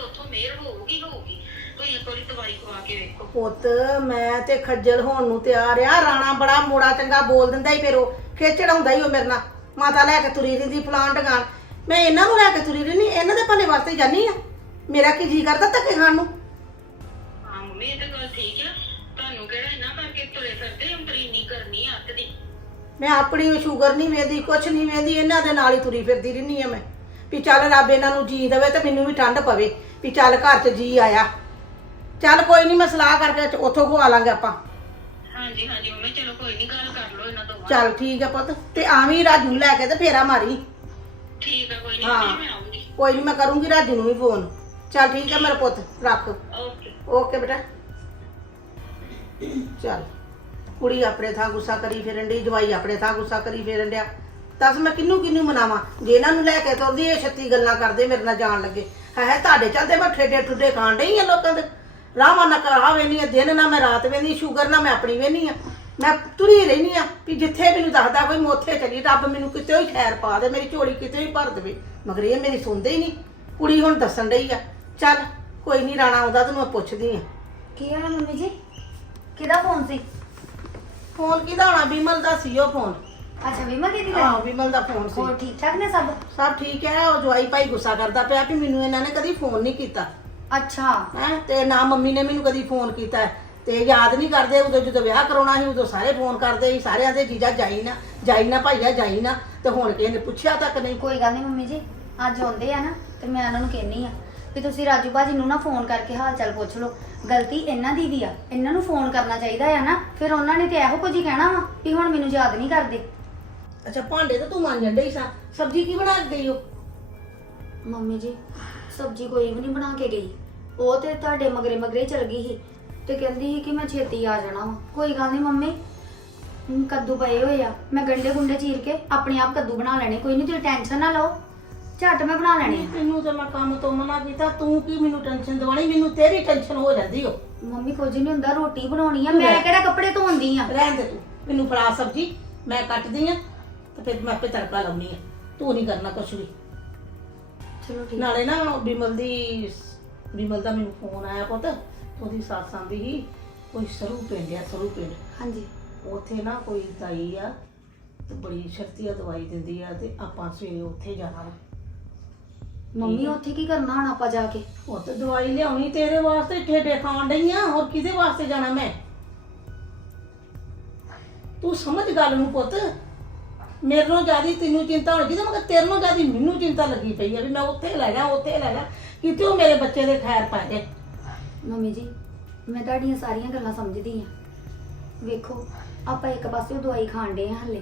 ਉੱਥੋਂ ਮਿਹਰ ਹੋਊਗੀ ਹੋਊਗੀ। ਤੁਸੀਂ ਇੱਕ ਵਾਰੀ ਦਵਾਈ ਖਵਾ ਕੇ ਵੇਖੋ। ਪੁੱਤ ਮੈਂ ਤੇ ਖੱਜਲ ਹੋਣ ਨੂੰ ਤਿਆਰ ਆ। ਰਾਣਾ ਬੜਾ ਮੋੜਾ ਚੰਗਾ ਬੋਲ ਦਿੰਦਾ ਹੀ ਫਿਰ ਉਹ। ਖੇਚੜਾਉਂਦਾ ਹੀ ਉਹ ਮੇਰੇ ਨਾਲ। ਮਾਤਾ ਲੈ ਕੇ ਤੁਰੀ ਰਹਿੰਦੀ ਫਲਾਣ ਡਗਾਣ। ਮੈਂ ਇਹਨਾਂ ਨੂੰ ਲੈ ਕੇ ਤੁਰੀ ਰਹਿੰਦੀ ਇਹਨਾਂ ਦੇ ਭਲੇ ਵਾਸਤੇ ਜਾਨੀ ਆ। ਮੇਰਾ ਕੀ ਜੀ ਕਰਦਾ ਧੱਕੇ ਖਾਣ ਨੂੰ? ਹਾਂ ਮੰਮੀ ਇਹ ਤਾਂ ਗੱਲ ਠੀਕ ਆ। ਤੁਹਾਨੂੰ ਕਿਹੜਾ ਇੰਨਾ ਕਰਕੇ ਤੁਰੇ ਫਿਰਦੇ? ਅੰਤਰੀ ਨਹੀਂ ਕਰਨੀ ਅੱਤ ਦੀ। ਮੈਂ ਆਪਣੀ ਸ਼ੂਗਰ ਨਹੀਂ ਵੇਂਦੀ ਕੁਛ ਨਹੀਂ ਵੇਂਦੀ ਇਹਨਾਂ ਦੇ ਨਾਲ ਹੀ ਤੁਰੀ ਫਿਰਦੀ ਰਹਿੰਦੀ ਆ ਮੈਂ। ਵੀ ਚੱਲ ਰੱਬ ਇਹਨਾਂ ਨੂੰ ਜੀ ਦੇਵੇ ਤੇ ਮੈਨੂੰ ਵੀ ਠੰਡ ਪਵੇ। ਵੀ ਚੱਲ ਘਰ 'ਚ ਜੀ ਆਇਆ। ਚੱਲ ਕੋਈ ਨਹੀਂ ਮੈਂ ਸਲਾਹ ਕਰਕੇ ਉੱਥੋਂ ਖਵਾ ਲਾਂਗੇ ਆਪਾਂ। ਹਾਂਜੀ ਹਾਂਜੀ ਮੰਮੀ ਚਲੋ ਕੋਈ ਨਹੀਂ ਗੱਲ ਕਰ ਲਓ ਇਹਨਾਂ ਤੋਂ ਬਾਅਦ। ਚੱਲ ਠੀਕ ਆ ਪੁੱਤ ਤੇ ਆਵੀਂ ਰਾਜੂ ਲੈ ਕੇ ਤੇ ਫੇਰਾ ਮਾਰੀ। ਠੀਕ ਆ ਕੋਈ ਨਹੀਂ ਹਾਂ। ਮੈਂ ਆਉਂਗੀ ਕੋਈ ਨਹੀਂ ਮੈਂ ਕਰੂੰਗੀ ਰਾਜੂ ਨੂੰ ਵੀ ਫੋਨ। ਚੱਲ ਠੀਕ ਆ ਮੇਰਾ ਪੁੱਤ ਰੱਖ। ਓਕੇ। ਓਕੇ ਬੇਟਾ। ਚੱਲ ਕੁੜੀ ਆਪਣੇ ਥਾਂ ਗੁੱਸਾ ਕਰੀ ਫਿਰਨ ਦੀ ਜਵਾਈ ਆਪਣੇ ਥਾਂ ਗੁੱਸਾ ਕਰੀ ਫਿਰਨ ਡਿਆ। ਦੱਸ ਮੈਂ ਕਿੰਨੂੰ ਕਿੰਨੂੰ ਮਨਾਵਾਂ? ਜੇ ਇਹਨਾਂ ਨੂੰ ਲੈ ਕੇ ਤੁਰਦੀ ਇਹ ਛੱਤੀ ਗੱਲਾਂ ਕਰਦੇ ਮੇਰੇ ਨਾਲ ਜਾਣ ਲੱਗੇ। ਹੈ ਹੈ ਤੁਹਾਡੇ ਚੱਲਦੇ ਮੈਂ ਠੇਡੇ ਠੁੱਡੇ ਖਾਣ ਡਈ ਆ ਲੋਕਾਂ ਦੇ। ਰਾਵਾਂ ਨਾ ਕਰਾ ਵੇਨੀ ਆ ਦਿਨ ਨਾ ਮੈਂ ਰਾਤ ਵੇਨੀ ਸ਼ੂਗਰ ਨਾ ਮੈਂ ਆਪਣੀ ਵੇਨੀ ਆ। ਮੈਂ ਤੁਰੀ ਰਹਿਨੀ ਆ ਵੀ ਜਿੱਥੇ ਮੈਨੂੰ ਦੱਸਦਾ ਕੋਈ ਮੈਂ ਉੱਥੇ ਚਲੀ ਰੱਬ ਮੈਨੂੰ ਕਿਤੇ ਹੀ ਖੈਰ ਪਾ ਦੇ ਮੇਰੀ ਝੋਲੀ ਕਿਤੇ ਹੀ ਭਰ ਦੇਵੇ। ਮਗਰ ਇਹ ਮੇਰੀ ਸੁਣਦੇ ਹੀ ਨਹੀਂ। ਕੁੜੀ ਹੁਣ ਦੱਸਣ ਡਈ ਆ ਚੱਲ ਕੋਈ ਨਹੀਂ ਰਾਣਾ ਆਉਂਦਾ ਤੈਨੂੰ ਮੈਂ ਪੁੱਛਦੀ ਆ। ਕੀ ਹਾਲ ਹੈ ਮੰਮੀ ਜੀ? ਕਿਹਦਾ ਫੋਨ ਸੀ? ਫੋਨ ਕਿਹਦਾ ਹੋਣਾ ਬਿਮਲ ਦਾ ਸੀ ਉਹ ਫੋਨ। ਅੱਛਾ ਵਿਮਲ ਦੀਦੀ ਦਾ? ਹਾਂ ਬਿਮਲ ਦਾ ਫੋਨ ਸੀ। ਹੋਰ ਠੀਕ ਠਾਕ ਨੇ ਸਭ? ਸਭ ਠੀਕ ਹੈ ਉਹ ਜਵਾਈ ਭਾਈ ਗੁੱਸਾ ਕਰਦਾ ਪਿਆ ਵੀ ਮੈਨੂੰ ਇਹਨਾਂ ਨੇ ਕਦੀ ਫੋਨ ਨਹੀਂ ਕੀਤਾ। ਅੱਛਾ। ਹੈ ਤੇ ਨਾ ਮੰਮੀ ਨੇ ਮੈਨੂੰ ਕਦੀ ਫੋਨ ਕੀਤਾ। ਤੇ ਯਾਦ ਨਹੀਂ ਕਰਦੇ ਉਦੋਂ ਜਦੋਂ ਵਿਆਹ ਕਰਾਉਣਾ ਸੀ ਉਦੋਂ ਸਾਰੇ ਫੋਨ ਕਰਦੇ ਸੀ ਸਾਰਿਆਂ ਦੇ ਜੀਜਾ ਜਾਈ ਨਾ ਜਾਈ ਨਾ ਭਾਈਆ ਜਾਈ ਨਾ ਤੇ ਹੁਣ ਕਿਸੇ ਨੇ ਪੁੱਛਿਆ ਤੱਕ ਨਹੀਂ। ਕੋਈ ਗੱਲ ਨਹੀਂ ਮੰਮੀ ਜੀ ਅੱਜ ਆਉਂਦੇ ਆ ਨਾ ਤੇ ਮੈਂ ਉਹਨਾਂ ਨੂੰ ਕਹਿਨੀ ਆ ਵੀ ਤੁਸੀਂ ਰਾਜੂ ਬਾਜੀ ਨੂੰ ਨਾ ਫੋਨ ਕਰਕੇ ਹਾਲ ਚਾਲ ਪੁੱਛ ਲਓ। ਗਲਤੀ ਇਹਨਾਂ ਦੀ ਵੀ ਆ। ਇਹਨਾਂ ਨੂੰ ਫੋਨ ਕਰਨਾ ਚਾਹੀਦਾ ਆ ਨਾ ਫਿਰ ਉਹਨਾਂ ਨੇ ਤੇ ਇਹੋ ਕੁਝ ਹੀ ਕਹਿਣਾ ਵਾ ਵੀ ਹੁਣ ਮੈਨੂੰ ਯਾਦ ਨਹੀਂ ਕਰਦੇ। ਅੱਛਾ ਭਾਂਡੇ ਤਾਂ ਤੂੰ ਜਾਂਦੇ ਹੀ ਸਾਂ। ਸਬਜ਼ੀ ਕੀ ਬਣਾ ਕੇ ਗਈ ਹੋ ਮੰਮੀ ਜੀ ਸਬਜ਼ੀ ਕੋਈ ਵੀ ਨਹੀਂ ਬਣਾ ਕੇ ਗਈ। ਉਹ ਤੇ ਤੁਹਾਡੇ ਮਗਰੇ ਮਗਰੇ ਚਲ ਗਈ ਸੀ ਤੇ ਕਹਿੰਦੀ ਸੀ ਕਿ ਮੈਂ ਛੇਤੀ ਆ ਜਾਣਾ ਵਾ। ਕੋਈ ਗੱਲ ਨਹੀਂ ਮੰਮੀ ਹੁਣ ਕੱਦੂ ਪਏ ਹੋਏ ਆ। ਮੈਂ ਗੰਡੇ ਗੁੰਡੇ ਚੀਰ ਕੇ ਆਪਣੇ ਆਪ ਕੱਦੂ ਬਣਾ ਲੈਣੇ। ਕੋਈ ਨਹੀਂ ਤੁਸੀਂ ਟੈਨਸ਼ਨ ਨਾ ਲਓ। ਝੱਟ ਮੈਂ ਬਣਾ ਲੈਣੇ ਆ। ਤੈਨੂੰ ਤਾਂ ਮੈਂ ਕੰਮ ਤੋਂ ਮਨਾ ਕੀਤਾ। ਤੂੰ ਕੀ ਮੈਨੂੰ ਟੈਨਸ਼ਨ ਦਿਵਾਣੀ ਮੈਨੂੰ ਤੇਰੀ ਟੈਨਸ਼ਨ ਹੋ ਜਾਂਦੀ ਓ। ਮੰਮੀ ਕੁਝ ਨਹੀਂ ਹੁੰਦਾ। ਰੋਟੀ ਬਣਾਉਣੀ ਆ। ਮੈਂ ਕਿਹੜਾ ਕੱਪੜੇ ਧੋਂਦੀ ਆ? ਰਹਿਣ ਦੇ ਤੂੰ। ਮੈਨੂੰ ਫੜਾ ਸਬਜ਼ੀ। ਮੈਂ ਕੱਟਦੀ ਆ। ਤੇ ਫਿਰ ਮੈਂ ਆਪੇ ਤੜਕਾ ਲਾਉਣੀ ਆ। ਤੂੰ ਨਹੀਂ ਕਰਨਾ ਕੁਛ ਵੀ। ਚਲੋ ਠੀਕ। ਨਾਲੇ ਨਾ ਬਿਮਲ ਦੀ ਬਿਮਲ ਦਾ ਮੈਨੂੰ ਫੋਨ ਆਇਆ ਪੁੱਤ ਉਹਦੀ ਸੱਸ ਆਂਦੀ ਸੀ ਕੋਈ ਸਰੂ ਪਿੰਡ ਆ ਸਰੂ ਪਿੰਡ। ਹਾਂਜੀ। ਉੱਥੇ ਨਾ ਕੋਈ ਦਾਈ ਆ ਤੇ ਬੜੀ ਸ਼ਕਤੀਆ ਦਵਾਈ ਦਿੰਦੀ ਆ ਤੇ ਆਪਾਂ ਸਵੇਰੇ ਉੱਥੇ ਜਾਣਾ ਵਾ। ਮੰਮੀ ਉੱਥੇ ਕੀ ਕਰਨਾ ਹੁਣ ਆਪਾਂ ਜਾ ਕੇ? ਉਹ ਤੇ ਦਵਾਈ ਲਿਆਉਣੀ ਤੇਰੇ ਵਾਸਤੇ ਠੇਡੇ ਖਾਣ ਡਈ ਆ ਹੋਰ ਕਿਹਦੇ ਵਾਸਤੇ ਜਾਣਾ ਮੈਂ? ਤੂੰ ਸਮਝ ਗੱਲ ਨੂੰ ਪੁੱਤ। ਮੇਰੇ ਨਾਲੋਂ ਜ਼ਿਆਦੀ ਤੈਨੂੰ ਚਿੰਤਾ ਹੋਣੀ ਜਿਹਦਾ ਮਗਰ ਤੇਰੇ ਨਾਲੋਂ ਜ਼ਿਆਦੀ ਮੈਨੂੰ ਚਿੰਤਾ ਲੱਗੀ ਪਈ ਆ ਵੀ ਮੈਂ ਉੱਥੇ ਲੈ ਜਾ ਉੱਥੇ ਲੈ ਜਾ। ਕਿਤੇ ਉਹ ਮੇਰੇ ਬੱਚੇ ਦੇ ਖੈਰ ਪਾ ਦੇ ਮੰਮੀ ਜੀ ਮੈਂ ਤੁਹਾਡੀਆਂ ਸਾਰੀਆਂ ਗੱਲਾਂ ਸਮਝਦੀ ਆ ਵੇਖੋ ਆਪਾਂ ਇੱਕ ਪਾਸੇ ਉਹ ਦਵਾਈ ਖਾਣ ਡੇ ਆ ਹੱਲੇ।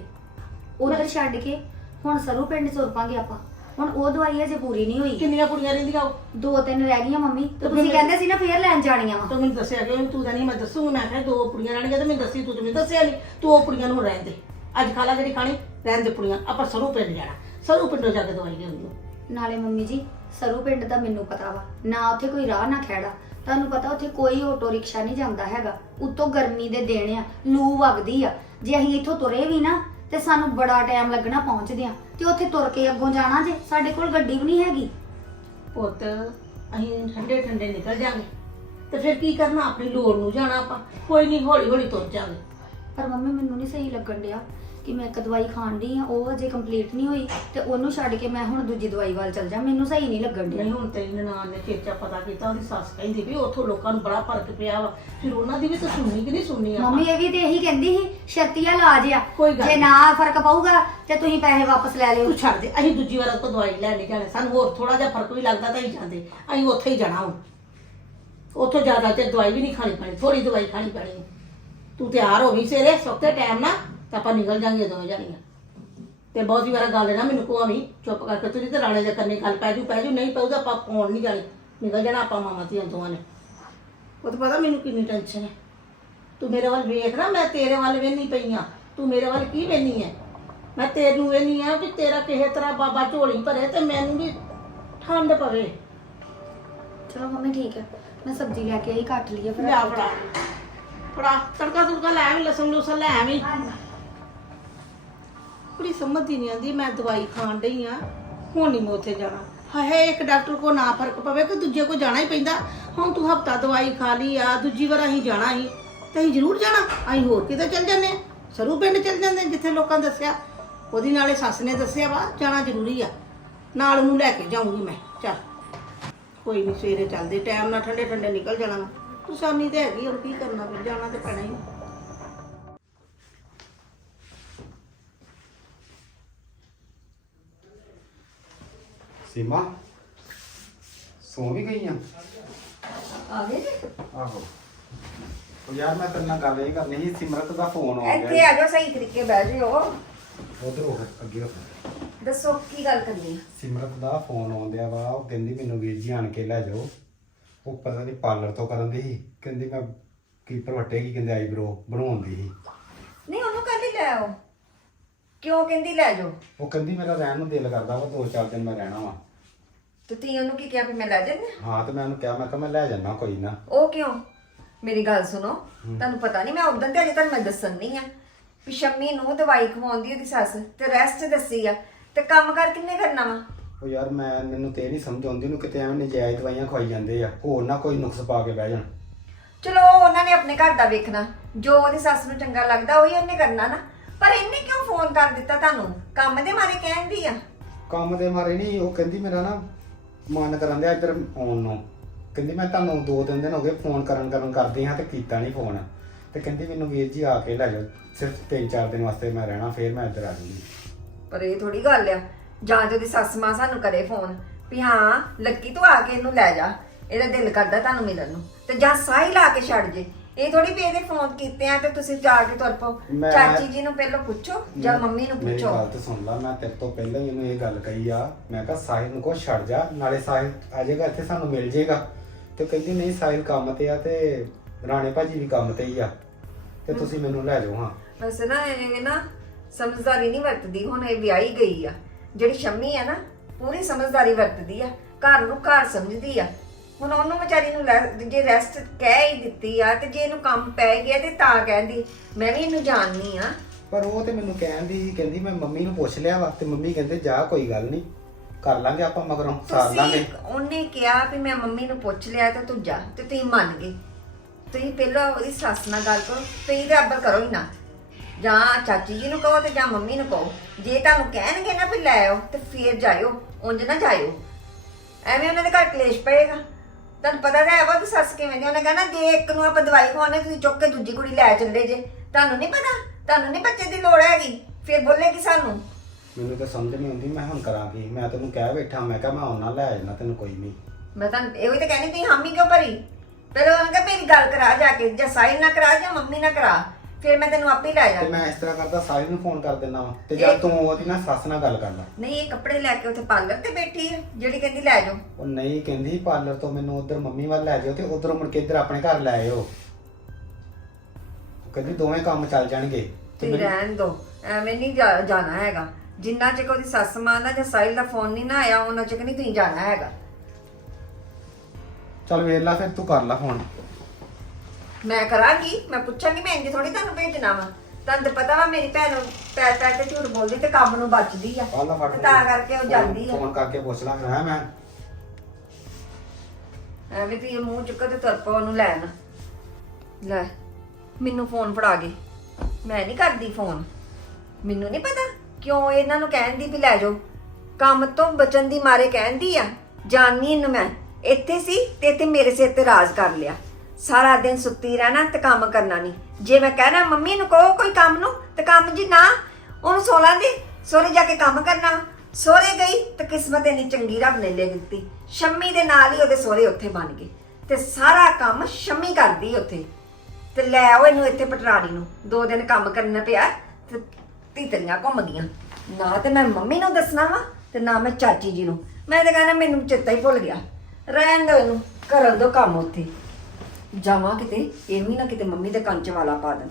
ਉਧਰ ਛੱਡ ਕੇ ਹੁਣ ਸਰੂ ਪਿੰਡ ਤੁਰ ਪਾਂਗੇ ਆਪਾਂ। ਹੁਣ ਉਹ ਦਵਾਈ ਅਜੇ ਪੂਰੀ ਨਹੀਂ ਹੋਈ। ਕਿੰਨੀਆਂ ਕੁੜੀਆਂ ਰਹਿੰਦੀਆਂ ਉਹ? ਦੋ ਤਿੰਨ ਰਹਿ ਗਈਆਂ ਮੰਮੀ। ਤੇ ਤੁਸੀਂ ਕਹਿੰਦੇ ਸੀ ਨਾ ਫੇਰ ਲੈਣ ਜਾਣੀਆਂ ਵਾ। ਤੂੰ ਮੈਨੂੰ ਦੱਸਿਆ ਕਿ ਤੂੰ ਤਾਂ ਨਹੀਂ ਮੈਂ ਦੱਸੂ ਮੈਂ ਕਿਹਾ ਦੋ ਕੁੜੀਆਂ ਰਹਿਣਗੀਆਂ ਤੇ ਮੈਨੂੰ ਦੱਸੀ ਤੂੰ ਤੇ ਮੈਨੂੰ ਦੱਸਿਆ ਨਹੀਂ। ਤੂੰ ਉਹ ਕੁੜੀਆਂ ਨੂੰ ਰਹਿਣ ਦੇ। ਅੱਜ ਖਾਲਾ ਜਿਹੜੀ ਖਾਣੀ। ਰਹਿਣ ਦੇ ਕੁੜੀਆਂ ਆਪਾਂ ਸਰੂ ਪਿੰਡ ਜਾਣਾ। ਸਰੂ ਪਿੰਡੋਂ ਜਾ ਕੇ ਦਵਾਈ ਲਿਆਉਣੀ ਨਾਲੇ ਮੰਮੀ ਜੀ ਸਰੂ ਪਿੰਡ ਦਾ ਮੈਨੂੰ ਪਤਾ ਵਾ। ਨਾ ਉੱਥੇ ਕੋਈ ਰਾਹ ਨਾ ਖੈੜਾ ਤੁਹਾਨੂੰ ਪਤਾ ਉੱਥੇ ਕੋਈ ਆਟੋ ਰਿਕਸ਼ਾ ਨਹੀਂ ਜਾਂਦਾ ਹੈਗਾ। ਉੱਤੋਂ ਗਰਮੀ ਦੇ ਦਿਨ ਆ ਲੂ ਵਗਦੀ ਆ। ਜੇ ਅਸੀਂ ਇੱਥੋਂ ਤੁਰੇ ਵੀ ਨਾ ਤੇ ਸਾਨੂੰ ਬੜਾ ਟਾਈਮ ਲੱਗਣਾ ਪਹੁੰਚਦਿਆਂ ਤੇ ਉੱਥੇ ਤੁਰ ਕੇ ਅੱਗੋਂ ਜਾਣਾ ਜੇ ਸਾਡੇ ਕੋਲ ਗੱਡੀ ਵੀ ਨਹੀਂ ਹੈਗੀ। ਪੁੱਤ ਅਸੀਂ ਠੰਡੇ ਠੰਡੇ ਨਿਕਲ ਜਾਾਂਗੇ। ਤੇ ਫਿਰ ਕੀ ਕਰਨਾ? ਆਪਣੀ ਲੋੜ ਨੂੰ ਜਾਣਾ ਆਪਾਂ। ਕੋਈ ਨਹੀਂ ਹੌਲੀ ਹੌਲੀ ਤੁਰ ਜਾਾਂਗੇ। ਪਰ ਮੰਮੀ ਮੈਨੂੰ ਨਹੀਂ ਸਹੀ ਲੱਗਣ ਡਿਆ। ਕਿ ਮੈਂ ਇੱਕ ਦਵਾਈ ਖਾਣ ਡਈ ਆ ਉਹ ਅਜੇ ਕੰਪਲੀਟ ਨਹੀਂ ਹੋਈ ਤੇ ਉਹਨੂੰ ਛੱਡ ਕੇ ਮੈਂ ਹੁਣ ਦੂਜੀ ਦਵਾਈ ਵੱਲ ਚੱਲ ਜਾ ਮੈਨੂੰ ਸਹੀ ਨਹੀਂ ਲੱਗਣ ਡਿਆ ਨਹੀਂ ਹੁਣ ਤੇਰੀ ਨਨਾਣ ਨੇ ਚੇਚਾ ਪਤਾ ਕੀਤਾ ਉਹਦੀ ਸੱਸ ਕਹਿੰਦੀ ਵੀ ਉੱਥੋਂ ਲੋਕਾਂ ਨੂੰ ਬੜਾ ਫ਼ਰਕ ਪਿਆ ਵਾ। ਫਿਰ ਉਹਨਾਂ ਦੀ ਵੀ ਤਾਂ ਸੁਣਨੀ ਕਿ ਨਹੀਂ ਸੁਣਨੀ ਆਪਾਂ? ਮੰਮੀ ਇਹ ਵੀ ਤੇ ਇਹੀ ਕਹਿੰਦੀ ਸੀ ਛੱਤੀਆ ਆ ਕੋਈ ਗੱਲ ਜੇ ਨੀ। ਫ਼ਰਕ ਪਊਗਾ ਤੇ ਤੁਸੀਂ ਪੈਸੇ ਵਾਪਸ ਲੈ ਲਿਓ। ਤੂੰ ਛੱਡ ਦੇ ਅਸੀਂ ਦੂਜੀ ਵਾਰ ਤੋਂ ਦਵਾਈ ਲੈਣ ਨਹੀਂ ਜਾਣਾ। ਸਾਨੂੰ ਹੋਰ ਥੋੜਾ ਜਿਹਾ ਫ਼ਰਕ ਵੀ ਲੱਗਦਾ ਤਾਂ ਹੀ ਜਾਂਦੇ। ਅਸੀਂ ਉੱਥੇ ਹੀ ਜਾਣਾ ਹੁਣ। ਉੱਥੋਂ ਜ਼ਿਆਦਾ ਤੇ ਦਵਾਈ ਵੀ ਨਹੀਂ ਖਾਣੀ ਪੈਣੀ ਥੋੜੀ ਦਵਾਈ ਖਾਣੀ ਪੈਣੀ। ਤੂੰ ਤਿਆਰ ਹੋ ਗਈ ਸਵੇਰੇ ਸੁੱਤੇ ਟਾਈਮ ਨਾ। ਤਾਂ ਆਪਾਂ ਨਿਕਲ ਜਾਾਂਗੇ ਦੋਵੇਂ ਜਾਣੀਆਂ। ਤੇ ਬਹੁਤੀ ਵਾਰ ਗੱਲ ਨਾ ਮੈਨੂੰ ਕੋਵੀਂ ਚੁੱਪ ਕਰਕੇ ਤੂੰ ਤੇ ਰਾਣੇ ਦੇ ਕੰਨੇ ਗੱਲ ਪੈ ਜੂ ਪੈ ਜੂ ਨਹੀਂ ਪਊਗਾ ਆਪਾਂ ਪਾਉਣ ਨਹੀਂ ਜਾਣੀ। ਨਿਕਲ ਜਾਣਾ ਆਪਾਂ ਮਾਮਾ ਧੀਆਂ ਦੋਵਾਂ ਨੇ। ਉਹ ਤਾਂ ਪਤਾ ਮੈਨੂੰ ਕਿੰਨੀ ਟੈਨਸ਼ਨ ਹੈ। ਤੂੰ ਮੇਰੇ ਵੱਲ ਵੇਖ ਨਾ ਮੈਂ ਤੇਰੇ ਵੱਲ ਵੇਖਣੀ ਪਈ ਆ ਤੂੰ ਮੇਰੇ ਵੱਲ ਕੀ ਵੇਖਣੀ ਹੈ? ਮੈਂ ਤੈਨੂੰ ਵੇਖਣੀ ਆ ਵੀ ਤੇਰਾ ਕਿਸੇ ਤਰ੍ਹਾਂ ਬਾਬਾ ਝੋਲੀ ਭਰੇ ਤੇ ਮੈਨੂੰ ਵੀ ਠੰਡ ਪਵੇ। ਚਲੋ ਮੰਮੀ ਠੀਕ ਹੈ। ਮੈਂ ਸਬਜ਼ੀ ਲੈ ਕੇ ਆਈ ਕੱਟ ਲਈਏ ਫਿਰ ਲਿਆ ਫੜਾ। ਫੜਾ ਤੜਕਾ ਤੁੜਕਾ ਲੈ ਆਵੀਂ ਲਸਣ ਲੁਸਣ ਲੈ ਆਵੀਂ। ਸਮਝ ਹੀ ਨਹੀਂ ਆਉਂਦੀ ਮੈਂ ਦਵਾਈ ਖਾਣ ਡਈ ਆ ਹੁਣ ਨਹੀਂ ਮੈਂ ਉੱਥੇ ਜਾਣਾ। ਹਾਏ ਇੱਕ ਡਾਕਟਰ ਕੋ ਨਾ ਫ਼ਰਕ ਪਵੇ ਕਿ ਦੂਜੇ ਕੋ ਜਾਣਾ ਹੀ ਪੈਂਦਾ। ਹੁਣ ਤੂੰ ਹਫਤਾ ਦਵਾਈ ਖਾ ਲਈ ਆ ਦੂਜੀ ਵਾਰ ਅਸੀਂ ਜਾਣਾ ਸੀ ਤੇ ਅਸੀਂ ਜ਼ਰੂਰ ਜਾਣਾ ਅਸੀਂ ਹੋਰ ਕਿਤੇ ਚੱਲ ਜਾਂਦੇ ਹਾਂ ਸਰੂ ਪਿੰਡ ਚੱਲ ਜਾਂਦੇ ਆ, ਜਿੱਥੇ ਲੋਕਾਂ ਦੱਸਿਆ। ਉਹਦੀ ਨਾਲੇ ਸੱਸ ਨੇ ਦੱਸਿਆ ਵਾ ਜਾਣਾ ਜ਼ਰੂਰੀ ਆ। ਨਾਲ ਉਹਨੂੰ ਲੈ ਕੇ ਜਾਊਂਗੀ ਮੈਂ ਚੱਲ। ਕੋਈ ਨਹੀਂ ਸਵੇਰੇ ਚੱਲਦੇ ਟਾਈਮ ਨਾਲ ਠੰਡੇ ਠੰਡੇ ਨਿਕਲ ਜਾਣਾ ਵਾ। ਤੂੰ ਸ਼ਾਮੀ ਤੇ ਹੈਗੀ ਹੁਣ ਕੀ ਕਰਨਾ ਫਿਰ ਜਾਣਾ ਤੇ ਪੈਣਾ ਹੀ ਆ। ਸੀਮਾ। ਸੌਂ ਵੀ ਗਈ ਆ। ਆ ਗਏ ਆਹੋ। ਉਹ ਯਾਰ ਮੈਂ ਤੇਰੇ ਨਾਲ ਗੱਲ ਇਹ ਕਰਨੀ ਸੀ ਸਿਮਰਤ ਦਾ ਫੋਨ ਆ ਇੱਥੇ ਗਿਆ ਆ ਜਾਓ ਸਹੀ ਤਰੀਕੇ ਬਹਿ ਜਿਓ ਉਧਰ ਹੋ ਅੱਗੇ ਹੋ ਦੱਸੋ ਕੀ ਗੱਲ ਕਰਨੀ ਹੈ ਸਿਮਰਤ ਦਾ ਫੋਨ ਆਉਂਦਿਆ ਵਾ ਉਹ ਕਹਿੰਦੀ ਮੈਨੂੰ ਵੀਰ ਜੀ ਆਣ ਕੇ ਲੈ ਜਾਓ। ਉਹ ਪਤਾ ਨਹੀਂ ਪਾਰਲਰ ਤੋਂ ਕਰਨ ਦੀ ਸੀ ਕਹਿੰਦੀ ਮੈਂ ਕੀ ਭਰਵੱਟੇ ਕੀ ਕਹਿੰਦੇ ਆਈਬ੍ਰੋ ਬਣਾਉਣ ਦੀ ਸੀ। ਨਹੀਂ ਉਹਨੂੰ ਕਾਹਦੀ ਲੈ ਆਓ। ਕਿਉਂ ਕਹਿੰਦੀ ਲੈ ਜਾਓ? ਉਹ ਕਹਿੰਦੀ ਮੇਰਾ ਰਹਿਣ ਨੂੰ ਦਿਲ ਕਰਦਾ ਵਾ ਦੋ ਚਾਰ ਦਿਨ ਮੈਂ ਰਹਿਣਾ ਵਾ। ਤੇ ਤੀ ਉਹਨੂੰ ਕੀ ਕਿਹਾ ਵੀ ਮੈਂ ਲੈ ਜੰਨੇ ਹਾਂ? ਤੇ ਮੈਂ ਉਹਨੂੰ ਕਿਹਾ ਮੈਂ ਕਿਹਾ ਮੈਂ ਲੈ ਜਾਣਾ ਕੋਈ ਨਾ। ਉਹ ਕਿਉਂ? ਮੇਰੀ ਗੱਲ ਸੁਣੋ ਤੁਹਾਨੂੰ ਪਤਾ ਨਹੀਂ ਮੈਂ ਉਦੋਂ ਤੇ ਅਜੇ ਤੱਕ ਮੈਂ ਦੱਸਣ ਨਹੀਂ ਆ ਵੀ ਸ਼ੰਮੀ ਨੂੰ ਦਵਾਈ ਖਵਾਉਂਦੀ ਉਹਦੀ ਸੱਸ ਤੇ ਰੈਸਟ ਦੱਸੀ ਆ। ਤੇ ਕੰਮ ਕਰ ਕਿੰਨੇ ਕਰਨਾ ਵਾ? ਉਹ ਯਾਰ ਮੈਂ ਮੈਨੂੰ ਤੇ ਨਹੀਂ ਸਮਝ ਆਉਂਦੀ ਨੂੰ ਕਿਤੇ ਐਵੇਂ ਨਜਾਇਜ਼ ਦਵਾਈਆਂ ਖਵਾਈ ਜਾਂਦੇ ਆ ਹੋਰ ਨਾ ਕੋਈ ਨੁਕਸ ਪਾ ਕੇ ਬਹਿ ਜਾਣ। ਚਲੋ ਉਹਨਾਂ ਨੇ ਆਪਣੇ ਘਰ ਦਾ ਵੇਖਣਾ। ਜੋ ਉਹਦੀ ਸੱਸ ਨੂੰ ਚੰਗਾ ਲੱਗਦਾ ਉਹੀ ਉਹਨੇ ਕਰਨਾ ਨਾ। ਪਰ ਇਹਨੇ ਕਿਉਂ ਫੋਨ ਕਰ ਦਿੱਤਾ ਤੁਹਾਨੂੰ? ਕੰਮ ਦੇ ਮਾਰੇ ਕਹਿੰਦੀ ਆ? ਕੰਮ ਦੇ ਮਾਰੇ ਨਹੀਂ ਉਹ ਕਹਿੰਦੀ ਮੇਰਾ ਨਾ ਮਨ ਕਰਨ ਦਿਆ ਇੱਧਰ ਆਉਣ ਨੂੰ। ਕਹਿੰਦੀ ਮੈਂ ਤੁਹਾਨੂੰ ਦੋ ਤਿੰਨ ਦਿਨ ਹੋ ਗਏ ਫੋਨ ਕਰਨ ਕਰਨ ਕਰਦੀ ਹਾਂ ਤੇ ਕੀਤਾ ਨਹੀਂ ਫੋਨ। ਤੇ ਕਹਿੰਦੀ ਮੈਨੂੰ ਵੀਰ ਜੀ ਆ ਕੇ ਲੈ ਜਾਓ ਸਿਰਫ ਤਿੰਨ ਚਾਰ ਦਿਨ ਵਾਸਤੇ ਮੈਂ ਰਹਿਣਾ ਫੇਰ ਮੈਂ ਇੱਧਰ ਆ ਜਾਊਂਗੀ ਪਰ ਇਹ ਥੋੜੀ ਗੱਲ ਆ ਜਾਂ ਤੇ ਉਹਦੀ ਸੱਸ ਮਾਂ ਸਾਨੂੰ ਕਰੇ ਫੋਨ ਵੀ ਹਾਂ ਲੱਕੀ ਤੂੰ ਆ ਕੇ ਇਹਨੂੰ ਲੈ ਜਾ ਇਹਦਾ ਦਿਲ ਕਰਦਾ ਤੁਹਾਨੂੰ ਮਿਲਣ ਨੂੰ। ਤੇ ਜਾਂ ਸਾਹਿਲ ਆ ਕੇ ਛੱਡ ਜੇ। ਇਹ ਥੋੜੀ ਵੀ ਇਹਦੇ ਫੋਨ ਕੀਤੇ ਆ ਤੇ ਤੁਸੀਂ ਜਾ ਕੇ ਤੁਰ ਪਓ ਮੈਂ- ਚਾਚੀ ਜੀ ਨੂੰ ਪਹਿਲਾਂ ਪੁੱਛੋ ਜਾਂ ਮੰਮੀ ਨੂੰ ਮੇਰੀ ਪੁੱਛੋ। ਗੱਲ ਤੇ ਸੁਣ ਲਾ ਮੈਂ ਤੇਰੇ ਤੋਂ ਪਹਿਲਾਂ ਹੀ ਇਹਨੂੰ ਇਹ ਗੱਲ ਕਹੀ ਆ। ਮੈਂ ਕਿਹਾ ਸਾਹਿਲ ਨੂੰ ਕੋ ਛੱਡ ਜਾ ਨਾਲੇ ਸਾਹਿਲ ਆ ਜਾਏਗਾ ਇੱਥੇ ਸਾਨੂੰ ਮਿਲ ਜਾਏਗਾ। ਤੇ ਕਹਿੰਦੀ ਨਹੀਂ ਸਾਹਿਲ ਕੰਮ ਤੇ ਆ ਤੇ ਰਾਣੇ ਭਾਜੀ ਵੀ ਕੰਮ ਤੇ ਹੀ ਆ। ਤੇ ਤੁਸੀਂ ਮੈਨੂੰ ਲੈ ਜਾਓ ਹਾਂ। ਵੈਸੇ ਨਾ ਇਹ ਨਾ ਸਮਝਦਾਰੀ ਨਹੀਂ ਵਰਤਦੀ ਹੁਣ ਇਹ ਵਿਆਹੀ ਗਈ ਆ। ਜਿਹੜੀ ਸ਼ੰਮੀ ਆ ਨਾ ਪੂਰੀ ਸਮਝਦਾਰੀ ਵਰਤਦੀ ਆ। ਘਰ ਨੂੰ ਘਰ ਸਮਝਦੀ ਆ। ਹੁਣ ਉਹਨੂੰ ਵਿਚਾਰੀ ਨੂੰ ਲੈ- ਜੇ ਰੈਸਟ ਕਹਿ ਹੀ ਦਿੱਤੀ ਆ ਤੇ ਜੇ ਇਹਨੂੰ ਕੰਮ ਪੈ ਗਿਆ ਤੇ ਤਾਂ ਕਹਿੰਦੀ ਮੈਂ ਵੀ ਇਹਨੂੰ ਜਾਣਨੀ ਆ। ਪਰ ਉਹ ਤੇ ਮੈਨੂੰ ਕਹਿੰਦੀ ਸੀ ਕਹਿੰਦੀ ਮੈਂ ਮੰਮੀ ਨੂੰ ਪੁੱਛ ਲਿਆ ਵਾ ਤੇ ਮੰਮੀ ਕਹਿੰਦੇ ਜਾ ਕੋਈ ਗੱਲ ਨਹੀਂ ਕਰ ਲਾਂਗੇ ਆਪਾਂ ਮਗਰੋਂ ਸਾਰ ਲਾਂਗੇ। ਤੁਸੀਂ ਉਹਨੇ ਕਿਹਾ ਵੀ ਮੈਂ ਮੰਮੀ ਨੂੰ ਪੁੱਛ ਲਿਆ ਤੇ ਤੂੰ ਜਾ ਤੇ ਤੁਸੀਂ ਮੰਨ ਗਏ। ਤੁਸੀਂ ਪਹਿਲਾਂ ਉਹਦੀ ਸੱਸ ਨਾਲ ਗੱਲ ਕਰੋ ਤੁਸੀਂ ਤੇ ਅੱਬਲ ਕਰੋ ਹੀ ਨਾ। ਜਾਂ ਚਾਚੀ ਜੀ ਨੂੰ ਕਹੋ ਤੇ ਜਾਂ ਮੰਮੀ ਨੂੰ ਕਹੋ। ਜੇ ਤੁਹਾਨੂੰ ਕਹਿਣਗੇ ਨਾ ਵੀ ਲੈ ਆਓ ਤੇ ਫੇਰ ਜਾਇਓ ਉਂਝ ਨਾ ਜਾਇਓ। ਐਵੇਂ ਉਹਨਾਂ ਦੇ ਘਰ ਕਲੇਸ਼ ਪਏਗਾ। ਤੁਹਾਨੂੰ ਪਤਾ ਤਾਂ ਹੈ ਵਾ ਕਿ ਸੱਸ ਕਿਵੇਂ ਦੀ ਉਹਨੇ ਕਹਿਣਾ ਜੇ ਇੱਕ ਨੂੰ ਆਪਾਂ ਦਵਾਈ ਖਵਾਉਣੇ ਤੁਸੀਂ ਚੁੱਕ ਕੇ ਦੂਜੀ ਕੁੜੀ ਲੈ ਚੱਲੇ ਜੇ। ਤੁਹਾਨੂੰ ਨਹੀਂ ਪਤਾ? ਤੁਹਾਨੂੰ ਨਹੀਂ ਬੱਚੇ ਦੀ ਲੋੜ ਹੈਗੀ? ਫਿਰ ਬੋਲੇਗੀ ਸਾਨੂੰ? ਮੈਨੂੰ ਤਾਂ ਸਮਝ ਨਹੀਂ ਆਉਂਦੀ ਮੈਂ ਹੁਣ ਕਰਾਂ ਕੀ? ਮੈਂ ਤੈਨੂੰ ਕਹਿ ਬੈਠਾ ਮੈਂ ਕਿਹਾ ਮੈਂ ਆਉਣਾ ਲੈ ਜਾਣਾ ਤੈਨੂੰ ਕੋਈ ਨਹੀਂ ਮੈਂ ਤਾਂ ਇਹੋ ਹੀ ਤਾਂ ਕਹਿੰਦੀ ਤੁਸੀਂ ਹਾਮੀ ਕਿਉਂ ਭਰੀ? ਪਹਿਲਾਂ ਉਹਨਾਂ ਕਹਾ ਮੇਰੀ ਗੱਲ ਕਰਾ ਜਾ ਕੇ ਜਾਂ ਸਾਹਿਲ ਨਾ ਕਰਾ ਜਾਂ ਮੰਮੀ ਨਾ ਕਰਾ। ਫਿਰ ਮੈਂ ਤੈਨੂੰ ਆਪੇ ਲੈ ਤੇ ਮੈਂ ਇਸ ਤਰ੍ਹਾਂ ਕਰਦਾ ਸਾਹਿਲ ਨੂੰ ਫੋਨ ਕਰ ਦਿੰਦਾ ਵਾ। ਤੇ ਜਾਂ ਇਹ- ਤੂੰ ਉਹਦੀ ਨਾ ਸੱਸ ਨਾਲ ਗੱਲ ਕਰ ਲੈ। ਨਹੀਂ ਇਹ ਕੱਪੜੇ ਲੈ ਕੇ ਉੱਥੇ ਪਾਰਲਰ ਤੇ ਬੈਠੀ ਹੈ ਜਿਹੜੀ ਕਹਿੰਦੀ ਲੈ ਜਾਓ। ਉਹ ਨਹੀਂ ਕਹਿੰਦੀ ਪਾਰਲਰ ਤੋਂ ਮੈਨੂੰ ਉਧਰ ਮੰਮੀ ਵੱਲ ਲੈ ਜਾਓ ਤੇ ਉਧਰੋਂ ਮੁੜ ਕੇ ਇੱਧਰ ਆਪਣੇ ਘਰ ਲੈ ਆਇਓ। ਉਹ ਕਹਿੰਦੀ ਦੋਵੇਂ ਕੰਮ ਚੱਲ ਜਾਣਗੇ। ਤੇ ਮੈਨੂੰ- ਰਹਿਣ ਦੋ ਐਵੇਂ ਨਹੀਂ ਜਾ- ਜਾਣਾ ਹੈਗਾ। ਜਿੰਨਾ ਚਿਰ ਉਹਦੀ ਸੱਸ ਮਾਂ ਦਾ ਜਾਂ ਸਾਹਿਲ ਦਾ ਫੋਨ ਨਹੀਂ ਨਾ ਆਇਆ ਉਹਨਾਂ ਚਿਰ ਨਹੀਂ ਤੁਸੀਂ ਜਾਣਾ ਹੈਗਾ। ਚੱਲ ਵੇਖ ਲੈ ਫਿਰ ਤੂੰ ਕਰ ਲੈ ਫੋਨ ਮੈਂ ਕਰਾਂਗੀ ਮੈਂ ਪੁੱਛਾਂਗੀ ਮੈਂ ਇੰਜ ਥੋੜੀ ਤੁਹਾਨੂੰ ਭੇਜਣਾ ਵਾ। ਤੁਹਾਨੂੰ ਤਾਂ ਪਤਾ ਵਾ ਮੇਰੀ ਭੈਣ ਪੈਰ ਪੈਰ ਤੇ ਝੂਠ ਬੋਲਦੀ ਤੇ ਕੰਮ ਨੂੰ ਬਚਦੀ ਆ। ਫੜ ਤੇ ਤਾਂ ਕਰਕੇ ਉਹ ਜਾਂਦੀ ਆ। ਫੋਨ ਕਰਕੇ ਪੁੱਛ ਲਾ ਹੈ ਮੈਂ? ਐਵੇਂ ਤੁਸੀਂ ਮੂੰਹ ਚੁੱਕੋ ਤੇ ਤੁਰ ਉਹਨੂੰ ਲੈਣ। ਲੈ ਮੈਨੂੰ ਫੋਨ ਫੜਾ ਗਏ ਮੈਂ ਨਹੀਂ ਕਰਦੀ ਫੋਨ। ਮੈਨੂੰ ਨਹੀਂ ਪਤਾ ਕਿਉਂ ਇਹਨਾਂ ਨੂੰ ਕਹਿੰਦੀ ਵੀ ਲੈ ਜਾਓ। ਕੰਮ ਤੋਂ ਬਚਣ ਦੀ ਮਾਰੇ ਕਹਿੰਦੀ ਆ। ਜਾਣੀ ਇਹਨੂੰ ਮੈਂ। ਇੱਥੇ ਸੀ ਤੇ ਇੱਥੇ ਮੇਰੇ ਸਿਰ ਤੇ ਰਾਜ ਕਰ ਲਿਆ। ਸਾਰਾ ਦਿਨ ਸੁੱਤੀ ਰਹਿਣਾ ਤੇ ਕੰਮ ਕਰਨਾ ਨਹੀਂ। ਜੇ ਮੈਂ ਕਹਿਣਾ ਮੰਮੀ ਨੂੰ ਕਹੋ ਕੋਈ ਕੰਮ ਨੂੰ, ਤੇ ਕੰਮ ਜੀ ਨਾ, ਉਹਨੂੰ ਸੋਲਾਂ ਦੀ ਸੋਰੇ ਜਾ ਕੇ ਕੰਮ ਕਰਨਾ। ਸੋਰੇ ਗਈ ਤੇ ਕਿਸਮਤ ਇੰਨੀ ਚੰਗੀ ਰੱਬ ਨੇ ਲੈ ਦਿੱਤੀ। ਸ਼ੰਮੀ ਦੇ ਨਾਲ ਹੀ ਉਹਦੇ ਸੋਰੇ ਉੱਥੇ ਬਣ ਗਏ। ਤੇ ਸਾਰਾ ਕੰਮ ਸ਼ੰਮੀ ਕਰਦੀ ਉੱਥੇ। ਤੇ ਲੈ ਆਓ ਇਹਨੂੰ ਇੱਥੇ ਪਟਰਾੜੀ ਨੂੰ। ਦੋ ਦਿਨ ਕੰਮ ਕਰਨਾ ਪਿਆ ਤੇ ਤੀਤਰੀਆਂ ਘੁੰਮ ਗਈਆਂ। ਨਾ ਤੇ ਮੈਂ ਮੰਮੀ ਨੂੰ ਦੱਸਣਾ ਵਾ ਤੇ ਨਾ ਮੈਂ ਚਾਚੀ ਜੀ ਨੂੰ। ਮੈਂ ਤਾਂ ਕਹਿੰਦਾ ਮੈਨੂੰ ਚੇਤਾ ਹੀ ਭੁੱਲ ਗਿਆ। ਰਹਿਣ ਦਿਓ ਇਹਨੂੰ ਕਰਨ ਦੋ ਕੰਮ ਉੱਥੇ। ਜਾਵਾਂ ਕਿਤੇ ਇਹ ਵੀ ਨਾ ਕਿਤੇ ਮੰਮੀ ਦੇ ਕੰਨ 'ਚ ਵਾਲਾ ਪਾ ਦੇਣ।